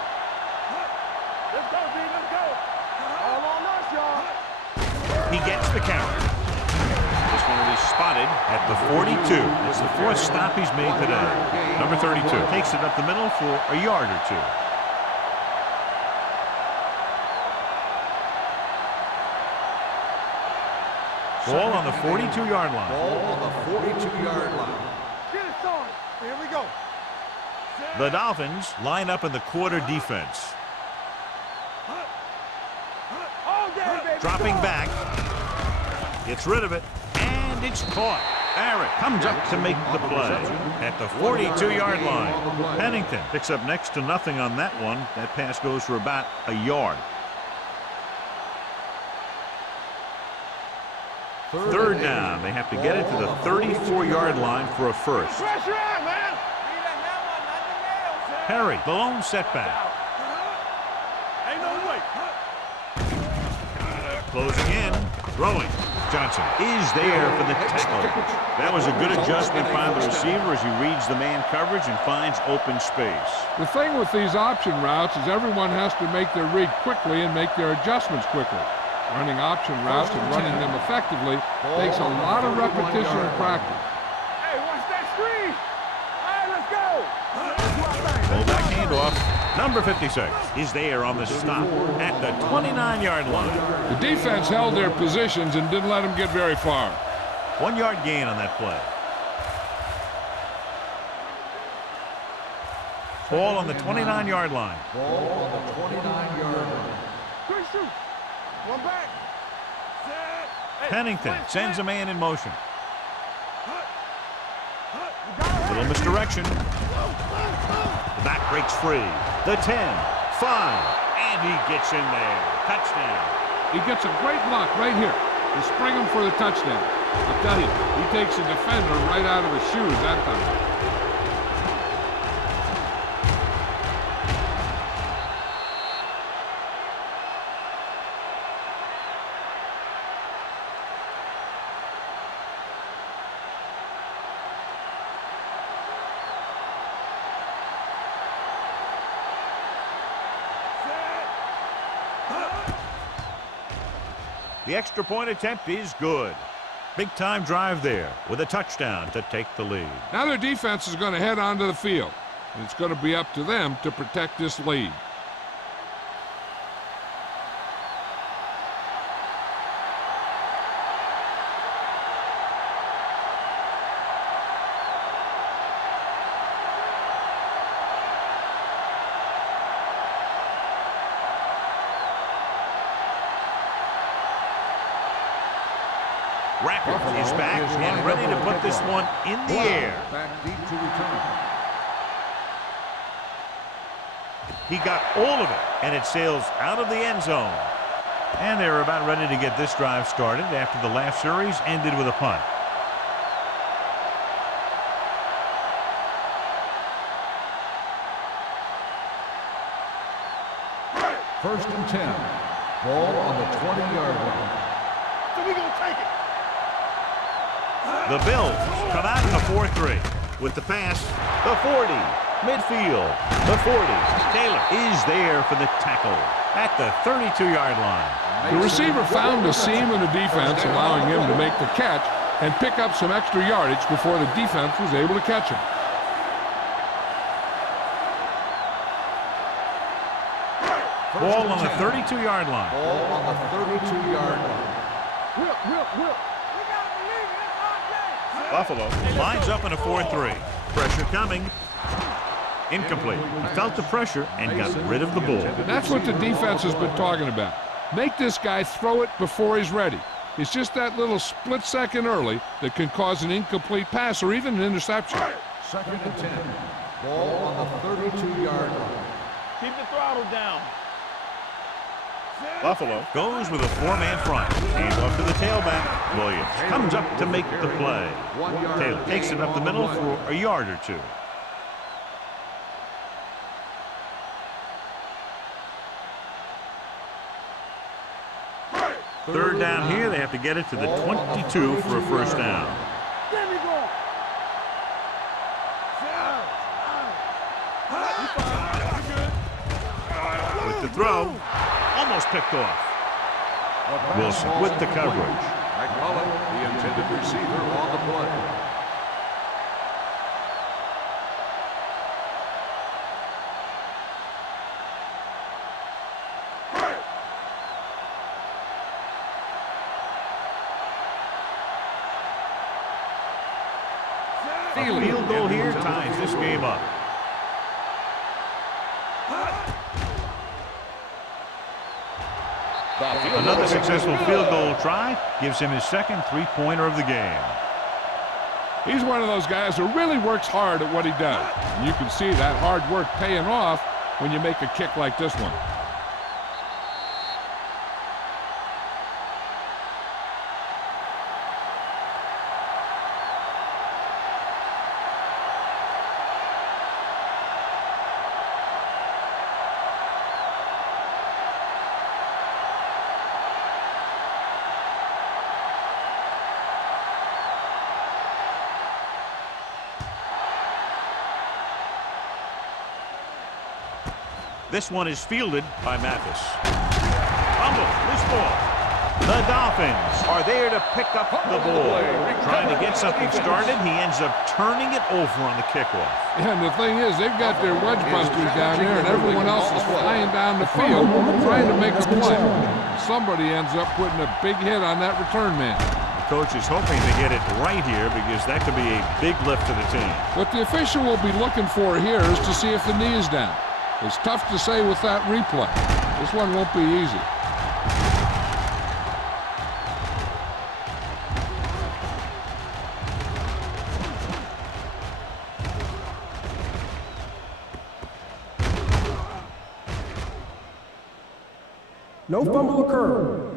Let's go, B, let's go. All on us, y'all. He gets the count. This one will be spotted at the 42. It's the 4th stop he's made today. Number 32 takes it up the middle for a yard or 2. Ball on the 42-yard line. Ball on the 42-yard line. Get it started. Here we go. The Dolphins line up in the quarter defense. All day, baby. Dropping back. Gets rid of it. And it's caught. Barrett comes up to make the play at the 42-yard line. Pennington picks up next to nothing on that one. That pass goes for about a yard. 3rd down. They have to get it to the 34-yard line for a first. Pressure out, man. Perry, the lone setback. Ain't no way. Closing in. Throwing. Johnson is there for the tackle. That was a good adjustment by the receiver as he reads the man coverage and finds open space. The thing with these option routes is everyone has to make their read quickly and make their adjustments quickly. Running option routes and running them effectively takes a lot of repetition and practice. Hey, watch that screen. All right, let's go. Fullback handoff. Number 56 is there on the stop at the 29-yard line. The defense held their positions and didn't let them get very far. 1 yard gain on that play. Ball on the 29-yard line. Ball on the 29-yard line. Quick shoot. One back. Set. Pennington sends a man in motion. Little misdirection. The back breaks free. The 10, 5, and he gets in there. Touchdown. He gets a great block right here to spring him for the touchdown. I'll tell you, he takes the defender right out of his shoes that time. The extra point attempt is good. Big time drive there with a touchdown to take the lead. Now their defense is going to head onto the field, and it's going to be up to them to protect this lead. Rackers is back and ready to put this one in the air. Back deep to return. He got all of it, and it sails out of the end zone. And they're about ready to get this drive started after the last series ended with a punt. First and 10. Ball on the 20-yard line. So we gonna take it. The Bills come out in the 4-3 with the pass, the 40, midfield, the 40. Taylor is there for the tackle at the 32-yard line. The receiver found a seam in the defense, allowing him to make the catch and pick up some extra yardage before the defense was able to catch him. Ball on the 32-yard line. Ball on the 32-yard line. Will. Buffalo lines up in a 4-3. Pressure coming. Incomplete. He felt the pressure and got rid of the ball. That's what the defense has been talking about. Make this guy throw it before he's ready. It's just that little split second early that can cause an incomplete pass or even an interception. Second and 10. Ball on the 32-yard line. Keep the throttle down. Buffalo goes with a four-man front. Hands off to the tailback. Williams comes up to make the play. Taylor takes it up the middle for a yard or two. Third down here. They have to get it to the 22 for a first down. There we go. With the throw, almost picked off. Wilson with the coverage. McCullough, the intended receiver, on the play. A field goal here ties this game up. Another successful field goal try gives him his second three-pointer of the game. He's one of those guys who really works hard at what he does. And you can see that hard work paying off when you make a kick like this one. This one is fielded by Mathis. Fumble, loose ball. The Dolphins are there to pick up the ball. Trying to get something started, he ends up turning it over on the kickoff. Yeah, and the thing is, they've got their wedge busters down there, and everyone else is flying down the field trying to make a play. Somebody ends up putting a big hit on that return man. The coach is hoping to get it right here because that could be a big lift to the team. What the official will be looking for here is to see if the knee is down. It's tough to say with that replay. This one won't be easy. No fumble occurred.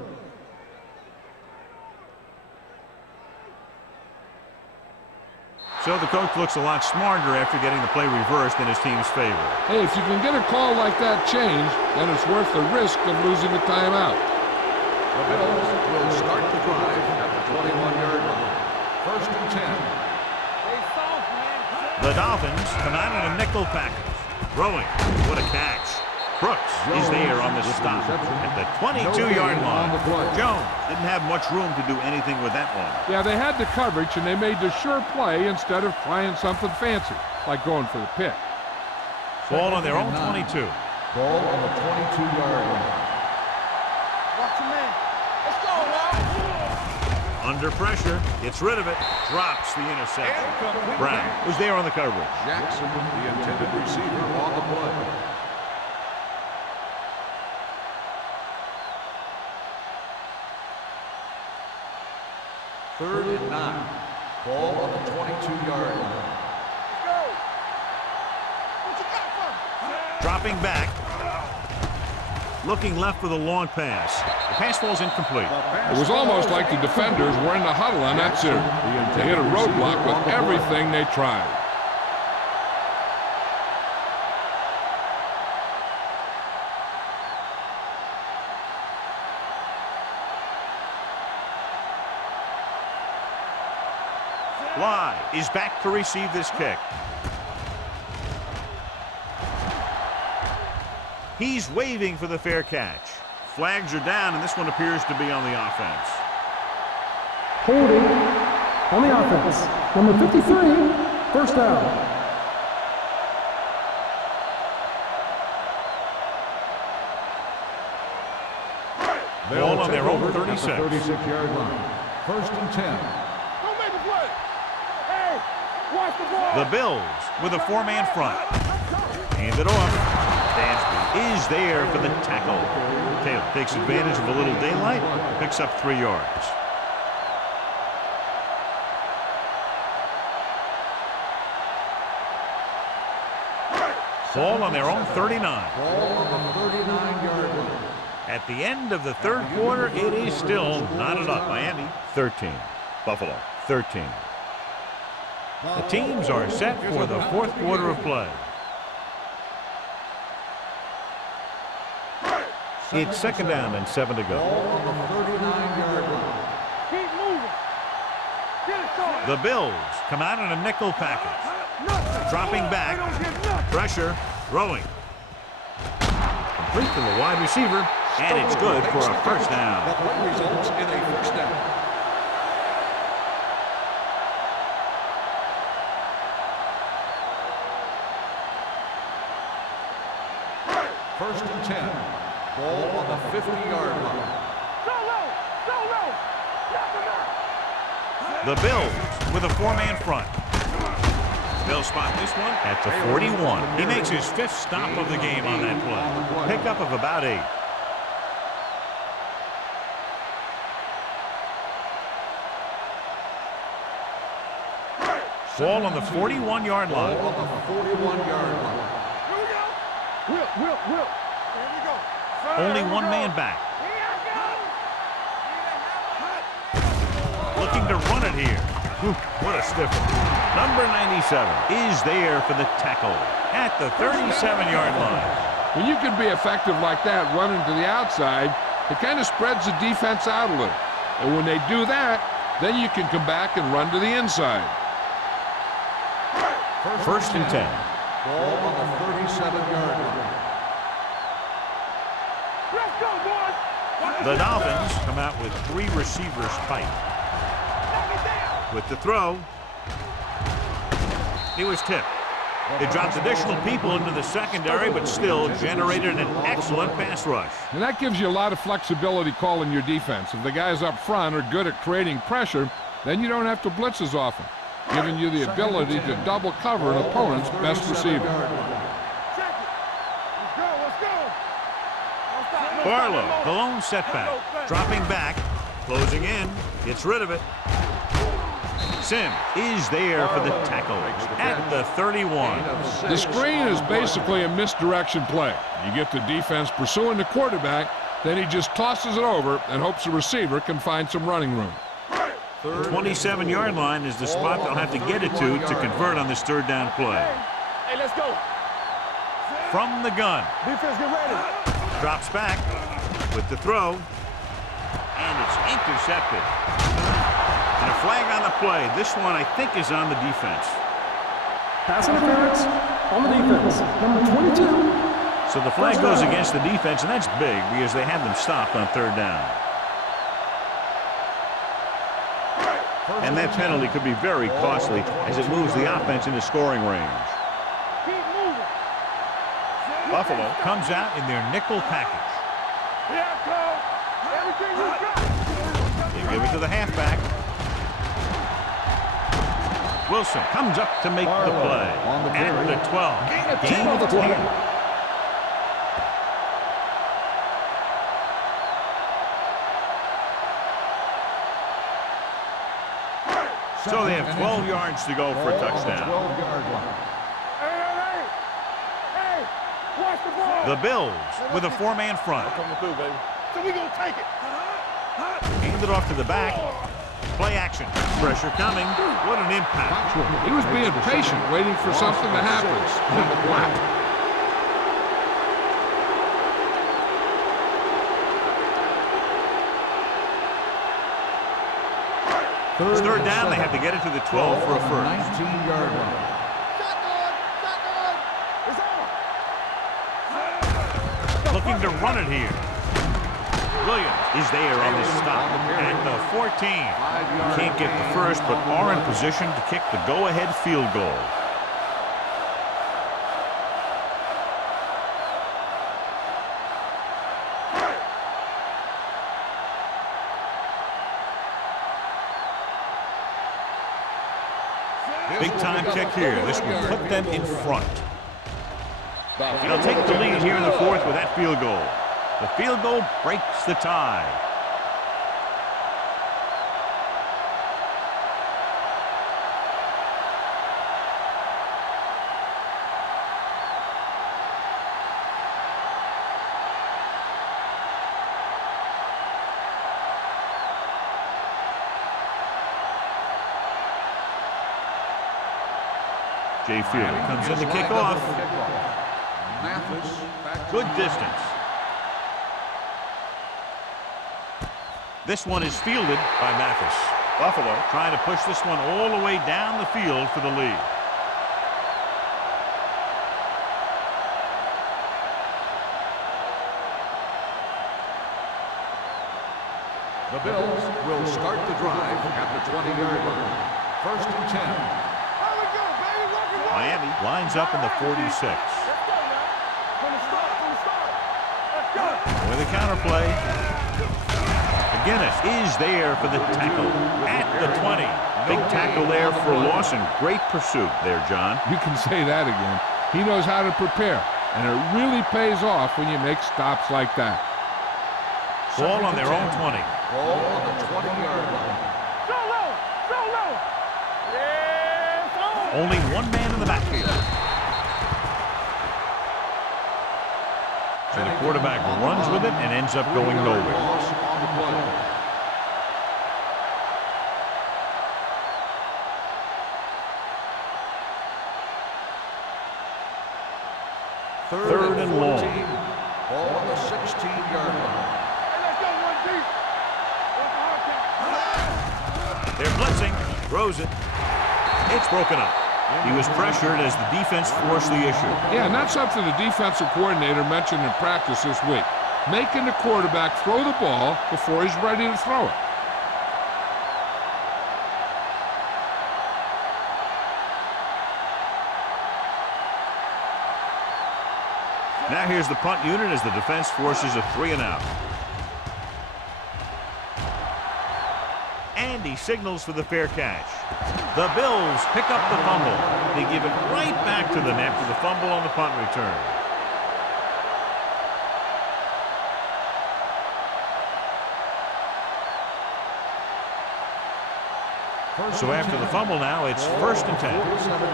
So the coach looks a lot smarter after getting the play reversed in his team's favor. Hey, if you can get a call like that changed, then it's worth the risk of losing a timeout. The Bills will start the drive at the 21-yard line. First and 10. The Dolphins come out in a nickel package. Throwing. What a catch. Brooks is there on the stop at the 22-yard line. Jones didn't have much room to do anything with that one. Yeah, they had the coverage, and they made the sure play instead of trying something fancy, like going for the pick. Ball on their own 22. Ball on the 22-yard line. Watch your man. Let's go, man. Under pressure, gets rid of it, drops the interception. Brown was there on the coverage. Jackson, the intended receiver, on the play. Third and 9. Ball on the 22-yard line. Let's go. What you got for me? Dropping back. Looking left for the long pass. The pass falls incomplete. It was almost like the defenders were in the huddle on that series. They hit a roadblock with everything they tried. Bly is back to receive this kick. He's waving for the fair catch. Flags are down, and this one appears to be on the offense. Holding on the offense. Number 53, first down. Ball on their own 36. 36-yard line. First and 10. Don't make a play. Hey, watch the ball. The Bills with a four-man front. Hand it off. Dansby is there for the tackle. Taylor takes advantage of a little daylight, picks up 3 yards. Ball on their own 39. Ball on the 39-yard line. At the end of the third quarter, it is still knotted up. Miami 13, Buffalo 13. The teams are set for the fourth quarter of play. It's second down and 7 to go. Ball on the 39-yard line. Keep moving. Get it started. The Bills come out in a nickel package. Nothing. Dropping back. They don't get nothing. Pressure. Throwing. Complete to the wide receiver. And it's good for a first down. The play results in a first down. First and 10. Ball on the 50-yard line. Go low. Go low. Knock him out. The Bills with a four-man front. They'll spot this one at the 41. He makes his 5th stop of the game on that play. Pickup of about 8. Ball on the 41-yard line. Ball on the 41-yard line. Here we go. Whip. Here we go. Only one man back. Looking to run it here. Whew, what a stiff one. Number 97 is there for the tackle at the 37-yard line. When you can be effective like that running to the outside, it kind of spreads the defense out a little. And when they do that, then you can come back and run to the inside. First and 10. Ball on the 37-yard line. Let's go, boys. The Dolphins come out with 3 receivers tight. With the throw, he was tipped. It dropped additional people into the secondary, but still generated an excellent pass rush. And that gives you a lot of flexibility calling your defense. If the guys up front are good at creating pressure, then you don't have to blitz as often, giving you the ability to double cover an opponent's best receiver. Barlow, the lone setback, dropping back, closing in, gets rid of it. Sim is there for the tackle at the 31. The screen is basically a misdirection play. You get the defense pursuing the quarterback, then he just tosses it over and hopes the receiver can find some running room. 27-yard line is the spot they'll have to get it to convert on this third down play. Hey, let's go. From the gun. Defense, get ready. Drops back with the throw, and it's intercepted. And a flag on the play. This one, I think, is on the defense. Pass interference on the defense. Number 22. So the flag goes against the defense, and that's big because they had them stopped on third down. And that penalty could be very costly as it moves the offense into scoring range. Keep moving. Buffalo comes out in their nickel package. Yeah, Cole. Everything you got. They give it to the halfback. Wilson comes up to make the play at the 12. Gain of 10. So they have 12 yards to go for a touchdown. Hey, watch the ball. The Bills with a 4-man front. Coming through, baby. So we gonna take it. Hand it off to the back. Play action. Pressure coming. What an impact. He was being patient, waiting for something to happen. It's third down. They have to get it to the 12 for a first. 19-yard line. Looking to run it here. Williams is there on the stop at the 14. Can't get the first, but are in position to kick the go-ahead field goal. Big-time kick here. This will put them in front. They'll take the lead here in the fourth with that field goal. The field goal breaks the tie. Jay Field comes in to kick off. Good distance. This one is fielded by Mathis. Buffalo trying to push this one all the way down the field for the lead. The Bills will start the drive at the 20-yard line. First and 10. How we go, baby? Walk it, walk it. Miami lines up in the 46. Let's go now. From the start. Let's go. With a counterplay. McGinnis is there for the tackle at the 20. Big tackle there for a loss and great pursuit there, John. You can say that again. He knows how to prepare, and it really pays off when you make stops like that. Ball on their own 20. Ball on the 20-yard line. So low. Yeah, Only one man in the backfield. So the quarterback runs with it and ends up going nowhere. Third and long. Ball on the 16-yard line. Hey, let's go, one deep. They're blitzing. Throws it. It's broken up. He was pressured as the defense forced the issue. Yeah, and that's something the defensive coordinator mentioned in practice this week. making the quarterback throw the ball before he's ready to throw it. Now here's the punt unit as the defense forces a 3-and-out. And he signals for the fair catch. The Bills pick up the fumble. They give it right back to them after the fumble on the punt return. So after the fumble now, it's 1st and 10. Let's go. Let's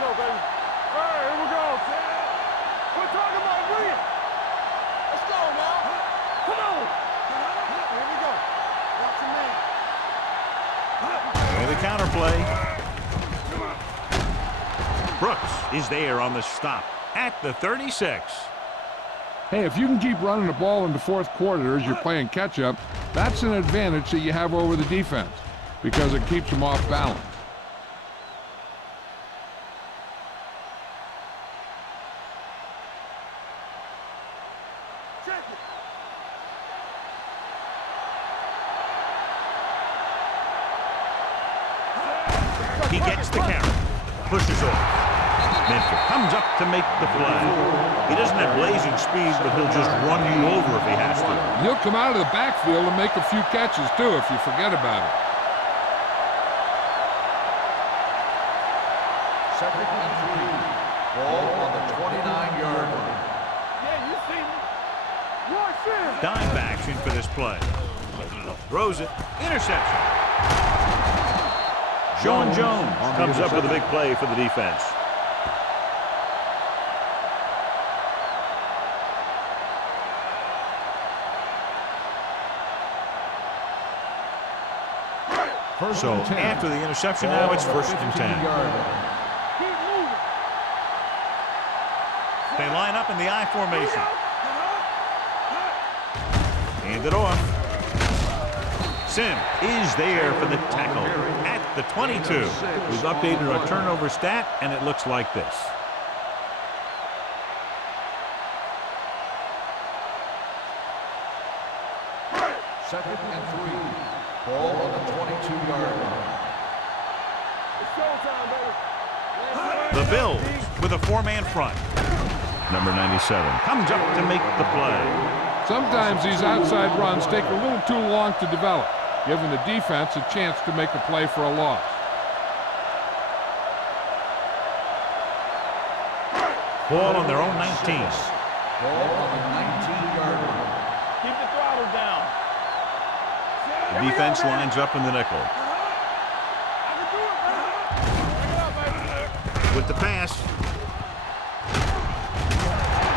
go, baby. All right, here we go. We're talking about win. Let's go now. Come on. Here we go. Watch your man. And the counter play. Brooks is there on the stop at the 36. Hey, if you can keep running the ball in the fourth quarter as you're playing catch-up, that's an advantage that you have over the defense because it keeps them off balance. He gets the carry, pushes off. Mentor comes up to make the play. He doesn't have blazing speed, but he'll just run you over if he has to. He'll come out of the backfield and make a few catches, too, if you forget about it. 2nd and 3. Ball on the 29-yard line. Yeah, you see me. Watch this. Dime backs in for this play. Throws it. Interception. Sean Jones comes up with a big play for the defense. So after the interception now, it's 1st and 10. Keep moving. They line up in the I formation. Hand it off. Sim is there for the tackle at the 22. We've updated our turnover stat, and it looks like this. Second and 3. Ball on the 22-yard line. It's showtime, baby. The Bills with a 4-man front. Number 97 comes up to make the play. Sometimes these outside runs take a little too long to develop, giving the defense a chance to make a play for a loss. Ball on their own 19. Ball on the 19-yard line. Keep the throttle down. The defense lines up in the nickel. I can do it, baby. Bring it up, baby. With the pass.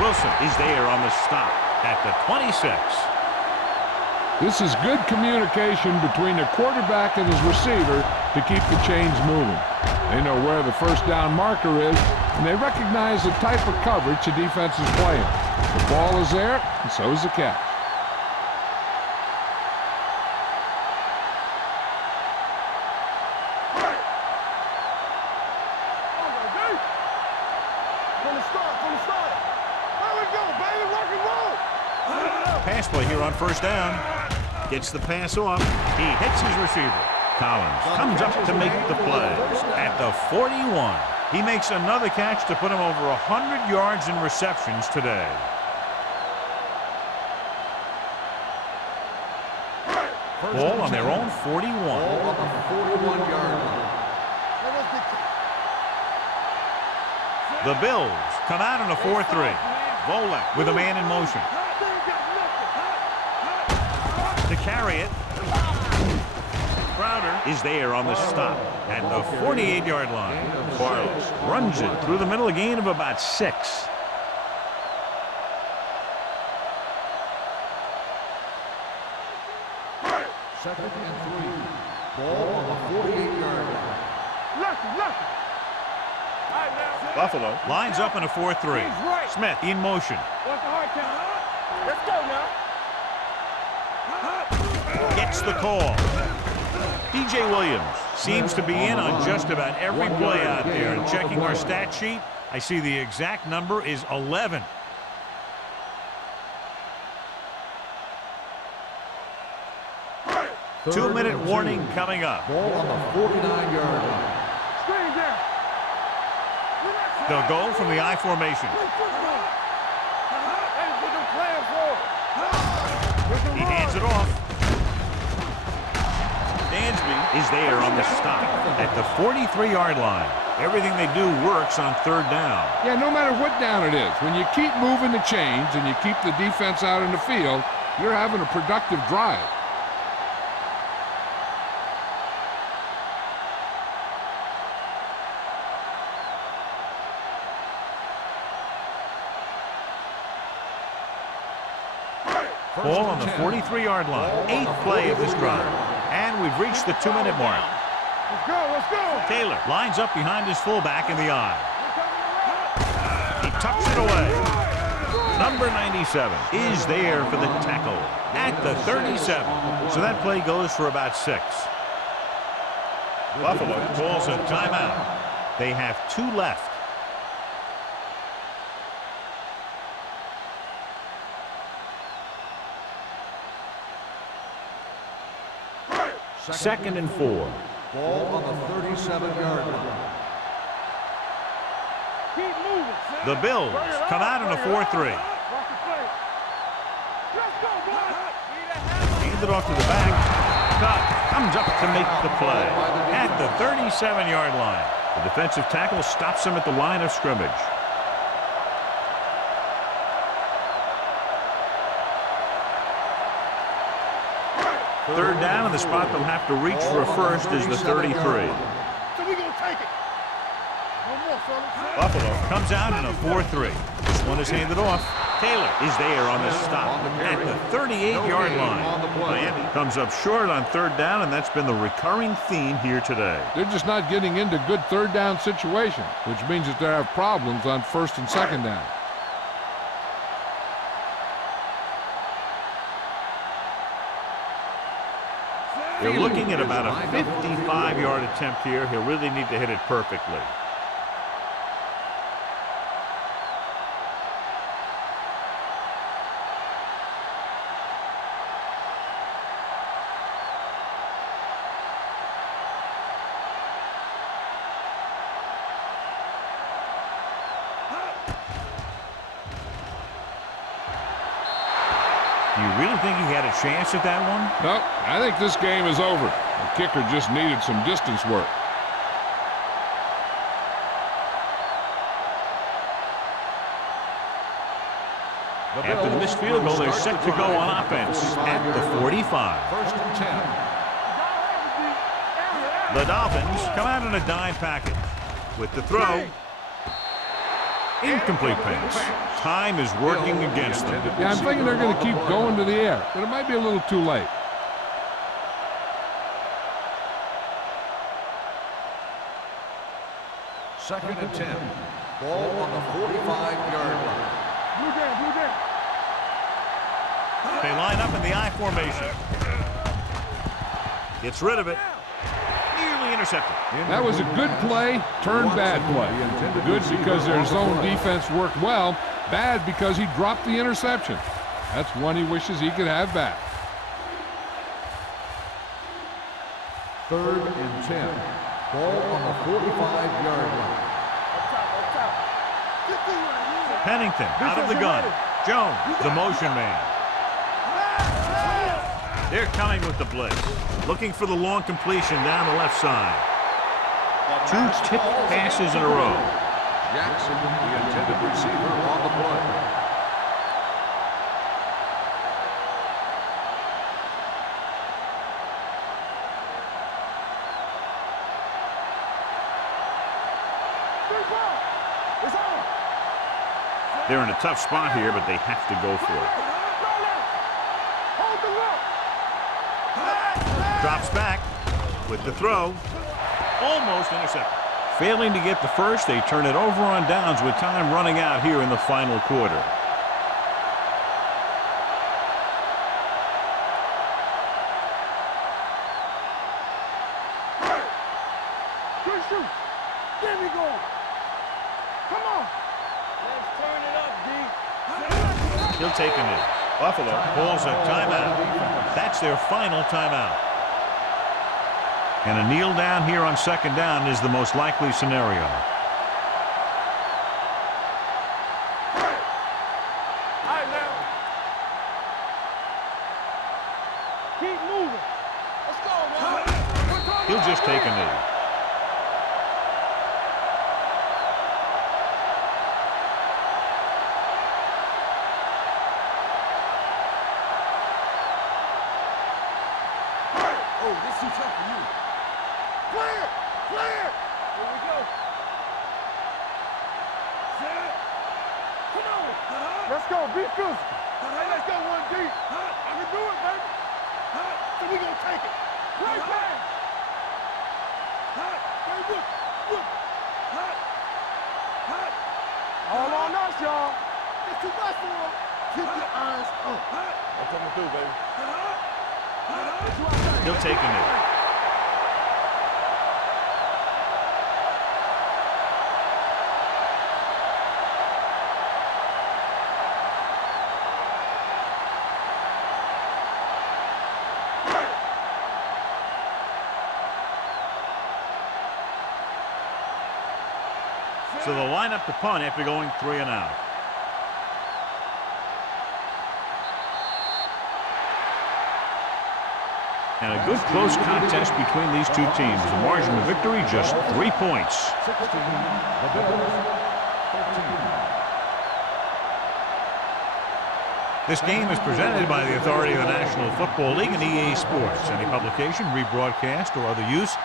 Wilson is there on the stop at the 26. This is good communication between the quarterback and his receiver to keep the chains moving. They know where the first down marker is, and they recognize the type of coverage the defense is playing. The ball is there, and so is the catch. Pass play here on 1st down. Gets the pass off. He hits his receiver. Collins comes up to make the play at the 41. He makes another catch to put him over 100 yards in receptions today. Ball on their own 41. Ball on the 41-yard line. The Bills come out in a 4-3. Volek with a man in motion. To carry it. Crowder is there on the stop at the 48-yard line. Barles runs it through the middle, a gain of about 6. Second and 3. Ball on the 48-yard line. Buffalo lines up in a 4-3. Smith in motion. What's the hard count? Let's go now. Gets the call. DJ Williams seems to be in on just about every play out there. And checking our stat sheet, I see the exact number is 11. 2-minute warning coming up. Ball on the 49-yard line. Screen there. They'll go from the I formation. Hey, what them playing for? He hands it off. Dansby is there on the stop at the 43-yard line. Everything they do works on third down. Yeah, no matter what down it is, when you keep moving the chains and you keep the defense out in the field, you're having a productive drive. Ball on the 43-yard line. 8th play of this drive. And we've reached the 2-minute mark. Let's go, let's go. Taylor lines up behind his fullback in the I. He tucks it away. Number 97 is there for the tackle at the 37. So that play goes for about 6. Buffalo calls a timeout. They have 2 left. Second and 4. Ball on the 37-yard line. Keep moving, son. The Bills come out in a 4-3. Watch the play. Let's go, boy. Hand it off to the back. Cut. Comes up to make the play at the 37-yard line. The defensive tackle stops him at the line of scrimmage. Third down, and the spot they'll have to reach for a first is the 33. So we gonna take it. One more, fellas. Buffalo comes out in a 4-3. This one is handed off. Taylor is there on the stop at the 38-yard line. Miami comes up short on third down, and that's been the recurring theme here today. They're just not getting into good third down situations, which means that they have problems on first and second down. They're looking at about a 55-yard attempt here. He'll really need to hit it perfectly. Do you really think he had a chance at that one? No, I think this game is over. The kicker just needed some distance work. After the missed field goal, they're set to go on offense at the 45. First and 10. The Dolphins come out in a dime package. With the throw, incomplete pass. Time is working against them. Yeah, I'm thinking they're going to keep going to the air, but it might be a little too late. Second and 10. Ball on the 45-yard line. Blue down, blue down. They line up in the I formation. Gets rid of it. Nearly intercepted. That was a good play, turned bad play. Good because their zone defense worked well. Bad because he dropped the interception. That's one he wishes he could have back. Third and 10. Ball on the 45-yard line. Pennington out of the gun. Jones, the motion man. They're coming with the blitz. Looking for the long completion down the left side. 2 tipped passes in a row. Jackson, the intended receiver, on the play. They're in a tough spot here, but they have to go for it. Drops back with the throw. Almost intercepted. Failing to get the first, they turn it over on downs with time running out here in the final quarter. Good shoot. There we go. Come on. Let's turn it up, D. He'll take him in. Buffalo calls a timeout. That's their final timeout. And a kneel down here on second down is the most likely scenario. Keep moving. Let's go, man. He'll just take a knee. Oh, this is too tough for you. Clear! Clear! Here we go. Set. Come on. Let's go. Be physical. Hey, let's go one deep. I can do it, baby. So we gonna take it. Play pass. Hey, look. Look. All on us, y'all. It's too much for him. Keep your eyes up. That's what I'm gonna do, baby. He'll take a knee. So they'll line up to punt after going 3 and out. And a good close contest between these two teams. The margin of victory just 3 points. 16, the Bills, 13. This game is presented by the authority of the National Football League and EA Sports. Any publication, rebroadcast, or other use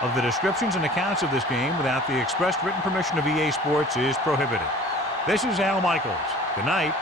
of the descriptions and accounts of this game without the expressed written permission of EA Sports is prohibited. This is Al Michaels. Good night.